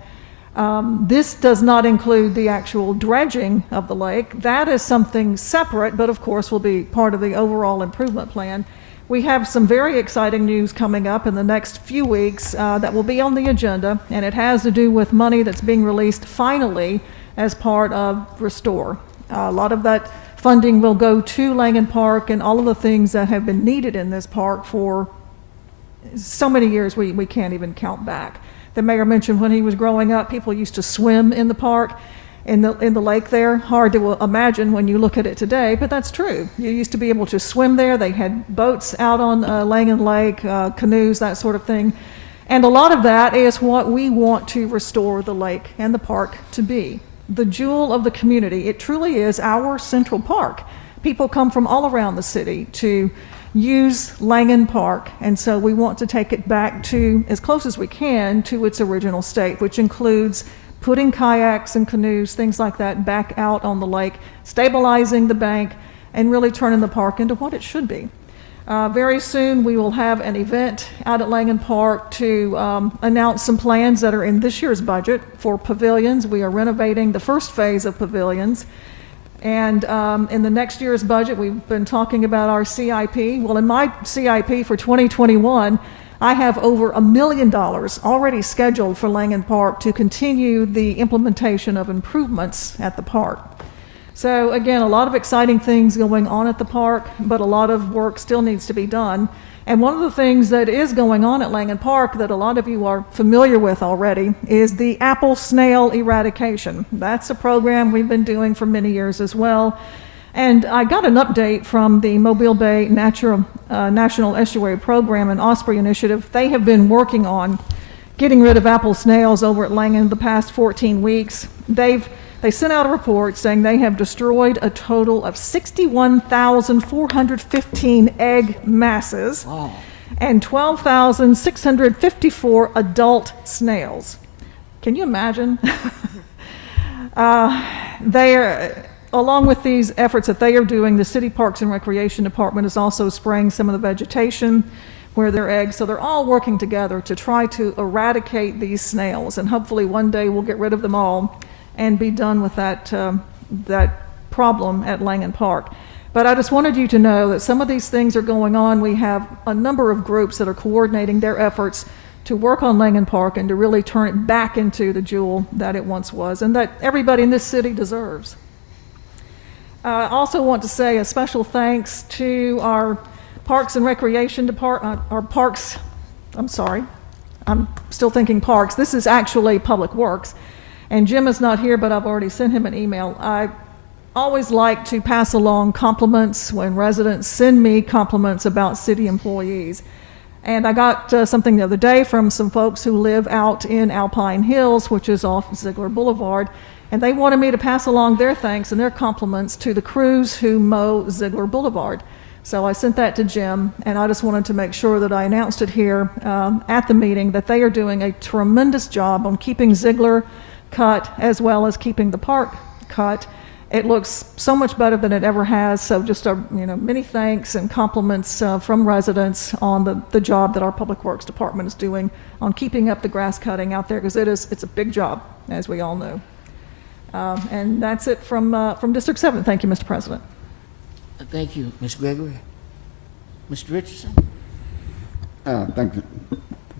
This does not include the actual dredging of the lake. That is something separate, but of course will be part of the overall improvement plan. We have some very exciting news coming up in the next few weeks that will be on the agenda, and it has to do with money that's being released finally as part of Restore. A lot of that funding will go to Langen Park and all of the things that have been needed in this park for so many years we can't even count back. The mayor mentioned when he was growing up, people used to swim in the park. In the lake there. Hard to imagine when you look at it today, but that's true. You used to be able to swim there. They had boats out on Langen Lake, canoes, that sort of thing. And a lot of that is what we want to restore the lake and the park to be. The jewel of the community. It truly is our central park. People come from all around the city to use Langen Park, and so we want to take it back to, as close as we can, to its original state, which includes putting kayaks and canoes, things like that, back out on the lake, stabilizing the bank, and really turning the park into what it should be. Very soon we will have an event out at Langen Park to announce some plans that are in this year's budget for pavilions. We are renovating the first phase of pavilions. And in the next year's budget, we've been talking about our CIP. Well, in my CIP for 2021, I have over $1 million already scheduled for Langen Park to continue the implementation of improvements at the park. So again, a lot of exciting things going on at the park, but a lot of work still needs to be done. And one of the things that is going on at Langen Park that a lot of you are familiar with already is the apple snail eradication. That's a program we've been doing for many years as well. And I got an update from the Mobile Bay National Estuary Program and Osprey Initiative. They have been working on getting rid of apple snails over at Langen the past 14 weeks. They've They sent out a report saying they have destroyed a total of 61,415 egg masses and 12,654 adult snails. Can you imagine? Along with these efforts that they are doing, the City Parks and Recreation Department is also spraying some of the vegetation where there are eggs. So they're all working together to try to eradicate these snails. And hopefully one day we'll get rid of them all and be done with that problem at Langen Park. But I just wanted you to know that some of these things are going on. We have a number of groups that are coordinating their efforts to work on Langen Park and to really turn it back into the jewel that it once was and that everybody in this city deserves. I also want to say a special thanks to our Parks and Recreation Department, I'm still thinking Parks. This is actually Public Works. And Jim is not here, but I've already sent him an email. I always like to pass along compliments when residents send me compliments about city employees. And I got something the other day from some folks who live out in Alpine Hills, which is off Ziegler Boulevard. And they wanted me to pass along their thanks and their compliments to the crews who mow Ziegler Boulevard. So I sent that to Jim, and I just wanted to make sure that I announced it here at the meeting that they are doing a tremendous job on keeping Ziegler cut as well as keeping the park cut. It looks so much better than it ever has. So just many thanks and compliments from residents on the job that our Public Works Department is doing on keeping up the grass cutting out there, because it's a big job, as we all know. And that's it from District 7. Thank you, Mr. President. Thank you, Ms. Gregory. Mr. Richardson? Thank you,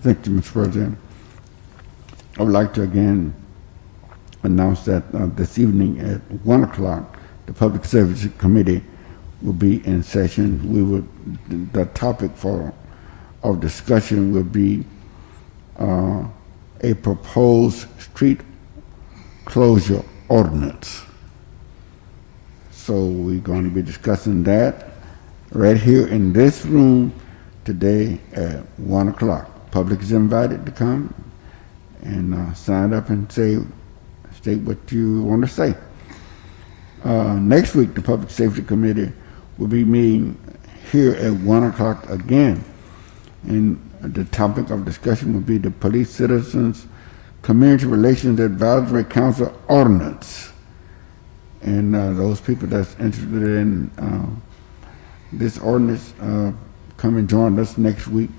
Mr. President. I would like to again announce that this evening at 1 o'clock, the Public Service Committee will be in session. The topic of discussion will be a proposed street closure ordinance. So we're going to be discussing that right here in this room today at 1 o'clock. Public is invited to come and sign up and state what you want to say. Next week, the Public Safety Committee will be meeting here at 1 o'clock again. And the topic of discussion will be the Police Citizens Community Relations Advisory Council Ordinance. And those people that's interested in this ordinance, come and join us next week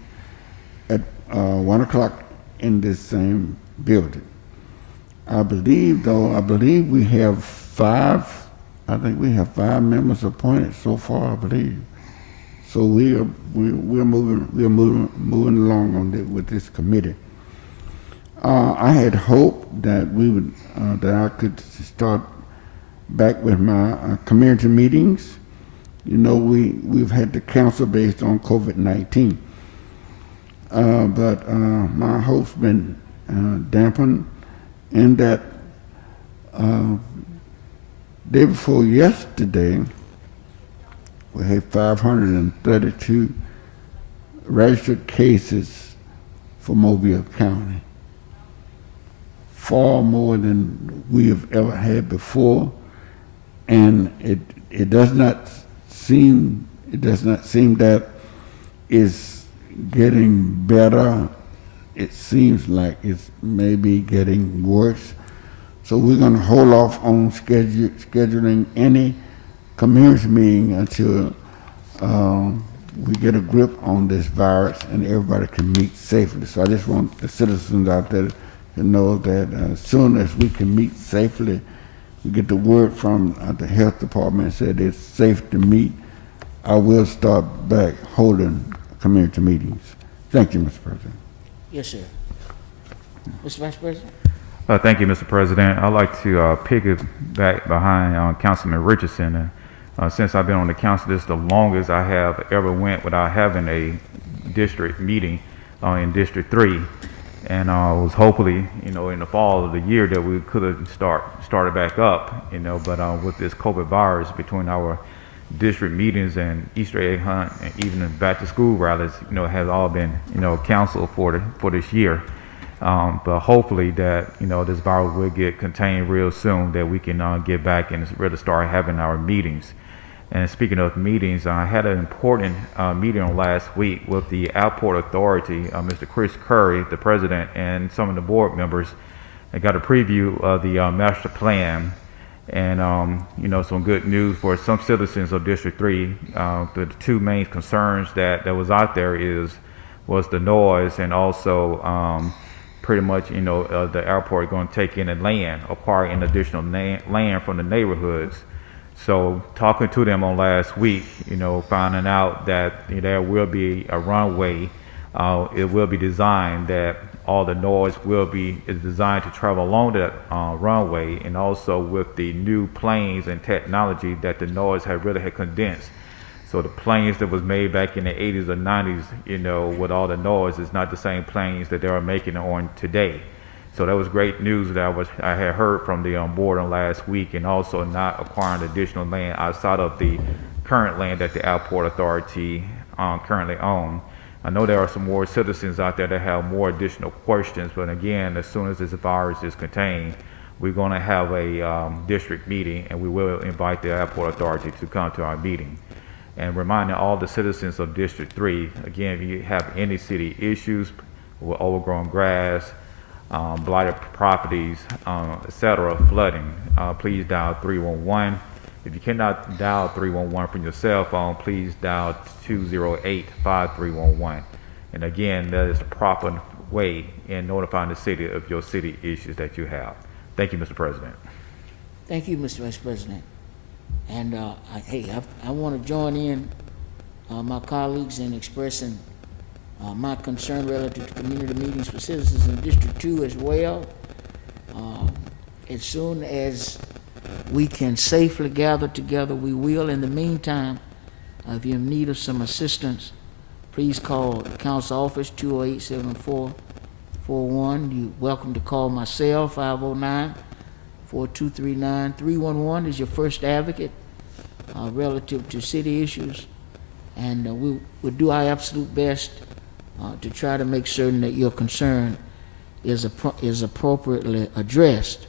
at 1 o'clock in this same building. I believe we have five members appointed so far, I believe. So we're moving along on with this committee. I had hoped that that I could start back with my community meetings. We've had the council based on COVID-19, but my hopes been dampened in that day before yesterday we had 532 registered cases for Mobile County, far more than we have ever had before. And it does not seem that it's getting better. It seems like it's maybe getting worse. So we're going to hold off on scheduling any community meeting until we get a grip on this virus and everybody can meet safely. So I just want the citizens out there to know that as soon as we can meet safely, we get the word from the health department said it's safe to meet, I will start back holding community meetings. Thank you, Mr. President. Yes, sir. Mr. Vice President? Thank you, Mr. President. I'd like to piggyback behind Councilman Richardson. Since I've been on the council, this is the longest I have ever went without having a district meeting in District 3. And was hopefully, in the fall of the year that we could have started back up, but with this COVID virus between our district meetings and Easter egg hunt and even the back to school rallies, has all been, canceled for this year. But hopefully that, this virus will get contained real soon, that we can get back and really start having our meetings. And speaking of meetings, I had an important meeting on last week with the Airport Authority, Mr. Chris Curry, the president, and some of the board members. I got a preview of the master plan, and some good news for some citizens of District 3. The two main concerns that was out there was the noise, and also pretty much the airport going to take in and acquiring additional land from the neighborhoods. So talking to them on last week, finding out that there will be a runway, it will be designed that all the noise is designed to travel along that runway, and also with the new planes and technology that the noise had condensed. So the planes that was made back in the 80s or 90s, with all the noise, is not the same planes that they are making on today. So that was great news that I had heard from the board on last week, and also not acquiring additional land outside of the current land that the Airport Authority currently own. I know there are some more citizens out there that have more additional questions, but again, as soon as this virus is contained, we're going to have a district meeting, and we will invite the Airport Authority to come to our meeting. And reminding all the citizens of District 3, again, if you have any city issues with overgrown grass, blighted properties, etc., flooding, please dial 311. If you cannot dial 311 from your cell phone, please dial 208-5311. And again, that is the proper way in notifying the city of your city issues that you have. Thank you, Mr. President. Thank you, Mr. Vice President. And I want to join in my colleagues in expressing my concern relative to community meetings for citizens in District 2 as well. As soon as we can safely gather together, we will. In the meantime, if you're in need of some assistance, please call the council office, 208-7441. You're welcome to call my cell, 509-4239. 311 is your first advocate relative to city issues. And we will do our absolute best to try to make certain that your concern is appropriately addressed.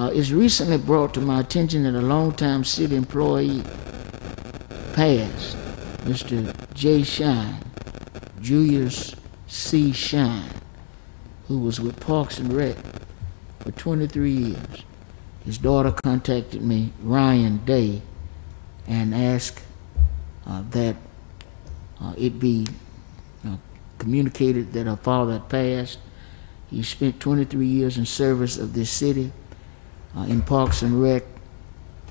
It's recently brought to my attention that a longtime city employee passed, Mr. J. Shine, Julius C. Shine, who was with Parks and Rec for 23 years. His daughter contacted me, Ryan Day, and asked that it be communicated that her father had passed. He spent 23 years in service of this city in Parks and Rec,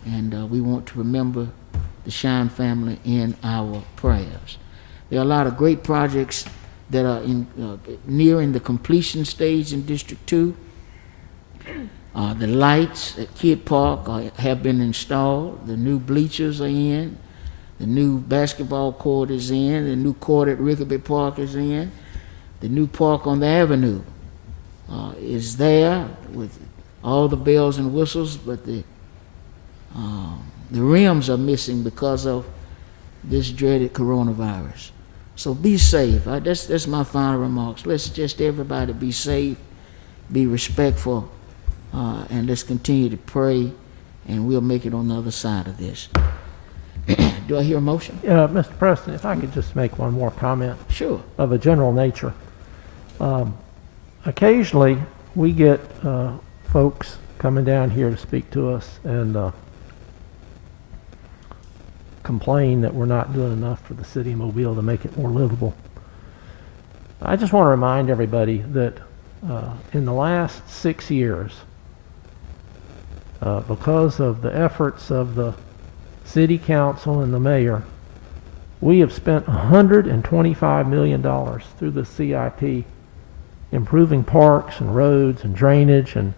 and we want to remember the Shine family in our prayers. There are a lot of great projects that are nearing the completion stage in District 2. The lights at Kidd Park have been installed. The new bleachers are in. The new basketball court is in. The new court at Rickaby Park is in. The new park on the avenue is there with all the bells and whistles, but the rims are missing because of this dreaded coronavirus. So be safe. That's my final remarks. Let's just everybody be safe, be respectful, and let's continue to pray, and we'll make it on the other side of this. Do I hear a motion? Mr. President, if I could just make one more comment. Sure. Of a general nature. Occasionally, we get folks coming down here to speak to us and complain that we're not doing enough for the city of Mobile to make it more livable. I just want to remind everybody that in the last 6 years, because of the efforts of the city council and the mayor, we have spent $125 million through the CIP improving parks and roads and drainage and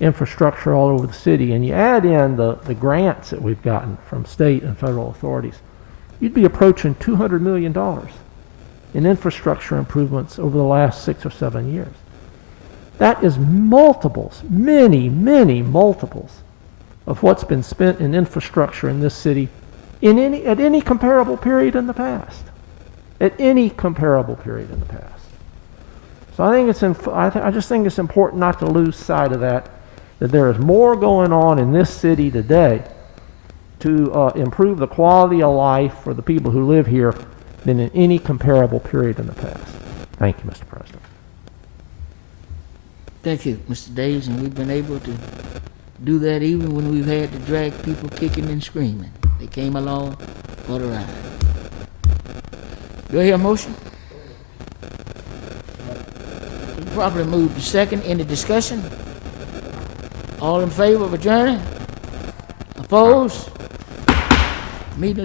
infrastructure all over the city. And you add in the grants that we've gotten from state and federal authorities, you'd be approaching $200 million in infrastructure improvements over the last 6 or 7 years. That is multiples, many, many multiples of what's been spent in infrastructure in this city at any comparable period in the past. At any comparable period in the past. So So I think I just think it's important not to lose sight of that there is more going on in this city today to improve the quality of life for the people who live here than in any comparable period in the past. Thank you, Mr. President. Thank you, Mr. Days, and we've been able to do that even when we've had to drag people kicking and screaming. They came along for the ride. Do I hear a motion? Properly moved to second. Any discussion? All in favor of adjourning? Opposed? Meeting